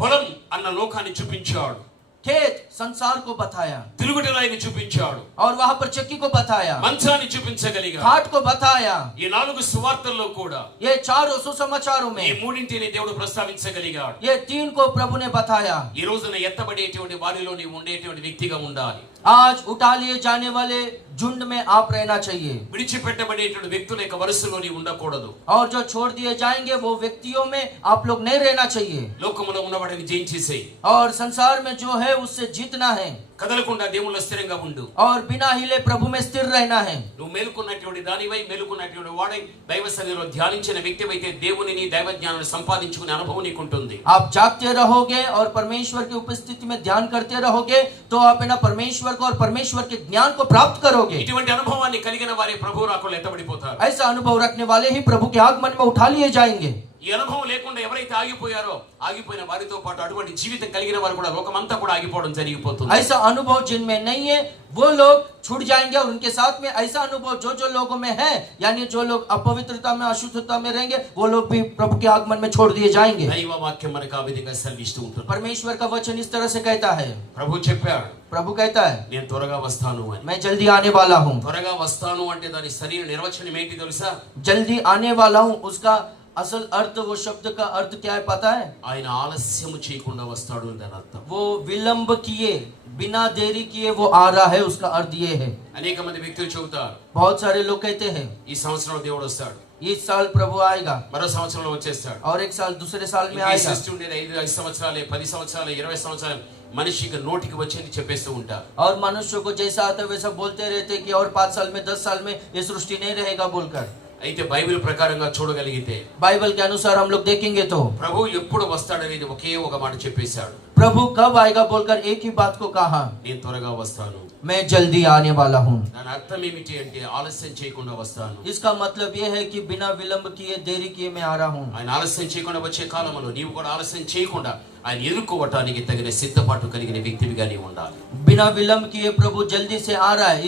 పొలం అన్న లోకాన్ని చూపించాడు, खेत संसार को बताया తిరుగుటరాయిని చూపించాడు, और वहां पर चक्की को बताया, మంచాన్ని చూపించగలిగాడు. खाट को बताया. ఈ 4 సువార్తల్లో కూడా ये चारों सुसमाचारों ఈ में మూడింటిని దేవుడు ప్రస్తావించగలిగాడు. ये तीन को प्रभु ने बताया. ఈ రోజున ఎత్తబడేటువంటి వారిలో నీవు ఉండేటువంటి వ్యక్తిగా ఉండాలి. आज उठा लिए जाने वाले झुंड में आप रहना चाहिए, విడిచిపెట్టబడేటువంటి వ్యక్తుల యొక్క వరుసలో నీవు ఉండకూడదు. और जो छोड़ दिए जाएंगे वो व्यक्तियों में आप लोग नहीं रहना चाहिए. లోకములో ఉన్నవాడిని జయించేసేయి. और संसार में जो है उससे जीतना है. కదలకుండా దేవుళ్ళ స్థిరంగా ఉండు. और बिना हिले प्रभु में स्थिर रहना है। నువ్వు మేలుకున్నటువంటి దానివై మేలుకున్నటువంటి వాడై దైవ సన్నిధిలో ధ్యానించిన వ్యక్తివైతే దేవునిని దైవ జ్ఞానాన్ని సంపాదించుకునే అనుభవం నీకుంటుంది. आप जागते रहोगे और परमेश्वर की उपस्थिति में ध्यान करते रहोगे तो आप ना परमेश्वर को और परमेश्वर के ज्ञान को प्राप्त करोगे। ఇటువంటి అనుభవాన్ని కలిగిన వారే ప్రభు రాకడలో ఎత్తబడిపోతారు. ऐसा अनुभव रखने वाले ही प्रभु के आगमन में उठा लिए जाएंगे। ఈ అనుభవం లేకుండా ఎవరైతే ఆగిపోయారో ఆగిపోయిన వారితో పాటు అటువంటి జీవితం కలిగిన వారు కూడా లోకమంతా కూడా ఆగిపోవడం జరిగిపోతుంది. ऐसा अनुभव जिनमें नहीं है वो लोग छूट जाएंगे और उनके साथ में ऐसा अनुभव जो लोगों में है, यानी जो लोग अपवित्रता में अशुद्धता में रहेंगे वो लोग भी प्रभु के आगमन में छोड़ दिए जाएंगे। దైవ వాక్యం మనకు ఆ విధంగా సెలవిస్తూ ఉంటుంది. परमेश्वर का वचन इस तरह से कहता है, ప్రభు చెప్పాడు, प्रभु कहता है నేను త్వరగా వస్తాను అని. मैं जल्दी आने वाला हूँ। త్వరగా వస్తాను అంటే దాని సరైన నిర్వచనం ఏంటి తెలుసా? जल्दी आने वाला हूँ, उसका असल अर्थ, वो शब्द का अर्थ क्या है पता है? ఆయన ఆలస్యము చేయకుండా వస్తాడు అని దాని అర్థం. वो विलंब किए, बिना देरी किए वो आ रहा है, उसका अर्थ ये है। అనేక మంది వ్యక్తులు చెబుతారు, बहुत सारे लोग कहते हैं ఈ సంవత్సరం దేవుడు వస్తాడు, इस साल प्रभु आएगा, మరో సంవత్సరంలో వచ్చేస్తాడు. और एक साल दूसरे साल में ఈ आएगा। సృష్టి ఉండేది 5 సంవత్సరాలే, 10 సంవత్సరాలే, 20 సంవత్సరాలే మనిషికి నోటికి వచ్చి చెప్పేస్తూ ఉంటారు. और मनुष्य को जैसा आता है वैसा बोलते रहते कि और 5 साल में 10 साल में ये सृष्टि नहीं रहेगा बोलकर। అయితే బైబిల్ ప్రకారంగా చూడగలిగితే बाइबल के अनुसार हम लोग देखेंगे तो ప్రభు ఎప్పుడు వస్తాడనేది ఒకే ఒక మాట చెప్పేశాడు, प्रभु कब आएगा बोलकर एक ही बात को कहा, నేను త్వరగా వస్తాను. मैं जल्दी आने वाला हूँ। దాని అర్థం ఏమిటి అంటే ఆలస్యం చేయకుండా వస్తాను. इसका मतलब ये है कि बिना विलंब किए, देरी किए मैं आ रहा हूँ। ఆయన ఆలస్యం చేయకుండా వచ్చే కాలంలో నీవు కూడా ఆలస్యం చేయకుండా ఆయన ఎదుర్కోవటానికి తగిన సిద్ధపాటు కలిగిన వ్యక్తివిగా నీవు ఉండాలి. बिना विलंब किए प्रभु जल्दी से आ रहा है,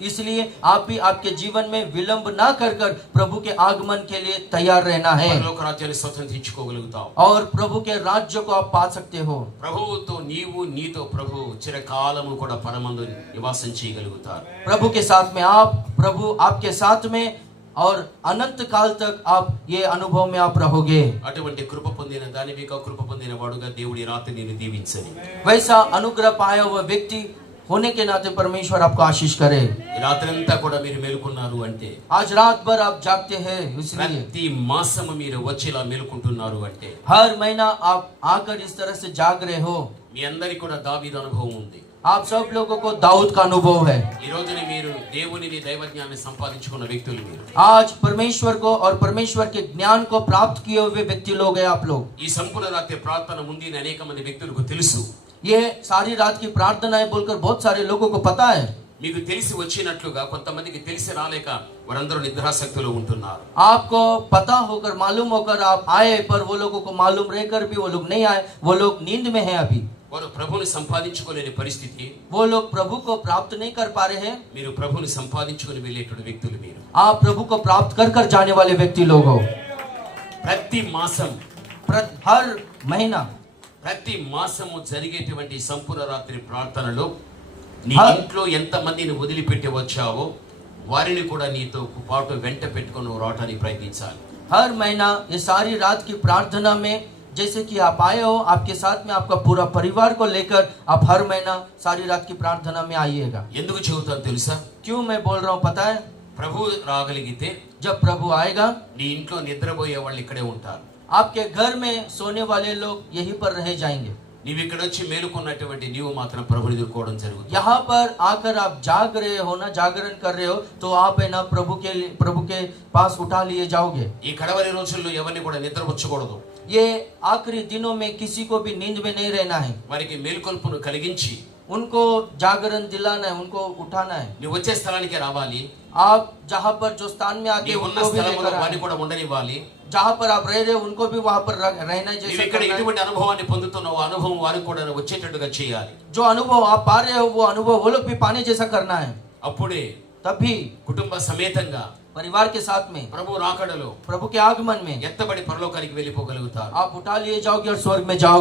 इसलिए आप भी आपके जीवन में विलंब ना कर प्रभु के आगमन के लिए तैयार रहना है పరలోక రాజ్యాన్ని స్వతంత్రించుకోగలుగుతావు. और प्रभु के राज्य को आप पा सकते हो। ప్రభువుతో నీవు, నీతో ప్రభు చిరకాలము కూడా పరమందు నివాసం చేయగలుగుతారు. प्रभु के साथ में आप, प्रभु आपके साथ में, और अनंत काल तक आप ये अनुभव में आप रहोगे। అటువంటి కృప పొందిన దానివిగా కృప పొందిన వాడుగా దేవుడి రాత్రి నిన్ను దీవించని. वैसा अनुग्रह पाया हुआ व्यक्ति होने के नाते परमेश्वर आपको आशीष करे। ఈ రాత్రంతా కూడా మీరు మేలుకున్నారు అంటే, आज रात भर आप जागते हैं इसलिए, ప్రతి మాసము మీరు వచ్చేలా మేలుకుంటున్నారు అంటే, हर महीना आप आकर इस तरह से जाग रहे हो। మీ అందరికీ కూడా దావీదు అనుభవం ఉంది. आप सब लोगों को दाऊद का अनुभव है। ఈ రోజున మీరు దేవునిని దైవజ్ఞానాన్ని సంపాదించుకున్న వ్యక్తులు మీరు. आज परमेश्वर को और परमेश्वर के ज्ञान को प्राप्त किए हुए व्यक्ति लोग हैं आप लोग। ఈ సంపూర్ణ రాత్రి ప్రార్థన ముందు అనేక మంది వ్యక్తులకు తెలుసు. ये सारी रात की प्रार्थना है बोलकर बहुत सारे लोगों को पता है। మీకు తెలిసి వచ్చినట్లుగా కొంతమందికి తెలిసి రాలేక వారందరూ నిద్రాసక్తిలో ఉంటున్నారు. आपको पता होकर, मालूम होकर आप आए, पर वो लोगों को मालूम रहकर भी वो लोग नहीं आए, वो लोग नींद में हैं अभी। వారు ప్రభుని సంపాదించుకోలేని పరిస్థితి, वो लोग प्रभु को प्राप्त नहीं कर पा रहे हैं। మీరు ప్రభుని సంపాదించుకుని వెళ్ళేటువంటి వ్యక్తులు మీరు. आप प्रभु को प्राप्त कर जाने वाले व्यक्ति लोग हो। ప్రతి మాసం हर महीना, ప్రతి మాసము జరిగేటువంటి సంపూర్ణ రాత్రి ప్రార్థనలో నీ హ- ఇంట్లో ఎంత మందిని వదిలిపెట్టి వచ్చావో వారిని కూడా నీతో పాటు వెంట పెట్టుకొని నువ్వు రావటానికి ప్రయత్నించాలి. हर महीना ये सारी रात की प्रार्थना में, जैसे कि आप आए हो, आपके साथ में आपका पूरा परिवार को लेकर आप हर महीना सारी रात की प्रार्थना में आइएगा। ఎందుకు చెబుతాను తెలుసా? क्यों मैं बोल रहा हूँ पता है? ప్రభు రాగలిగితే जब प्रभु आएगा, నీ ఇంట్లో నిద్రపోయే వాళ్ళు ఇక్కడే ఉంటారు. आपके घर में सोने वाले लोग यहीं पर रह जाएंगे। నీవు ఇక్కడ వచ్చి మేలుకున్నటువంటి నీవు మాత్రం ప్రభుని ఎదుర్కోవడం జరుగుతుంది. यहाँ पर आकर आप जाग रहे हो ना, जागरण कर रहे हो, तो आप है ना प्रभु के पास उठा लिए जाओगे। ఈ కడవరి రోజుల్లో ఎవరిని కూడా నిద్రపుచ్చకూడదు. ये आखिरी दिनों में किसी को भी नींद में नहीं रहना है। వారికి మేల్కొల్పును కలిగించి उनको जागरण दिलाना है, उनको उठाना है। నువ్వు వచ్చే స్థలానికి రావాలి. आप जहाँ पर जो स्थान में आते నీవు हैं ఉన్న उनको भी స్థలంలో लेकर వారిని आना। కూడా ఉండనివ్వాలి. जहाँ पर आप रह रहे हो उनको भी वहाँ पर रहना నీవు जैसे ఇక్కడ करना है। ఎటువంటి అనుభవాన్ని పొందుతున్నావు ఆ అనుభవం వారికి కూడా వచ్చేటట్టుగా చేయాలి. जो अनुभव आप पा रहे हो वो अनुभव वो लोग भी पाने जैसा करना है। అప్పుడే तभी కుటుంబ సమేతంగా परिवार के साथ में, ప్రభు రాకడలో प्रभु के आगमन में ఎత్తబడి పరలోకానికి వెళ్ళిపోగలుగుతారు. आप उठा लिए जाओगे और स्वर्ग में जाओगे।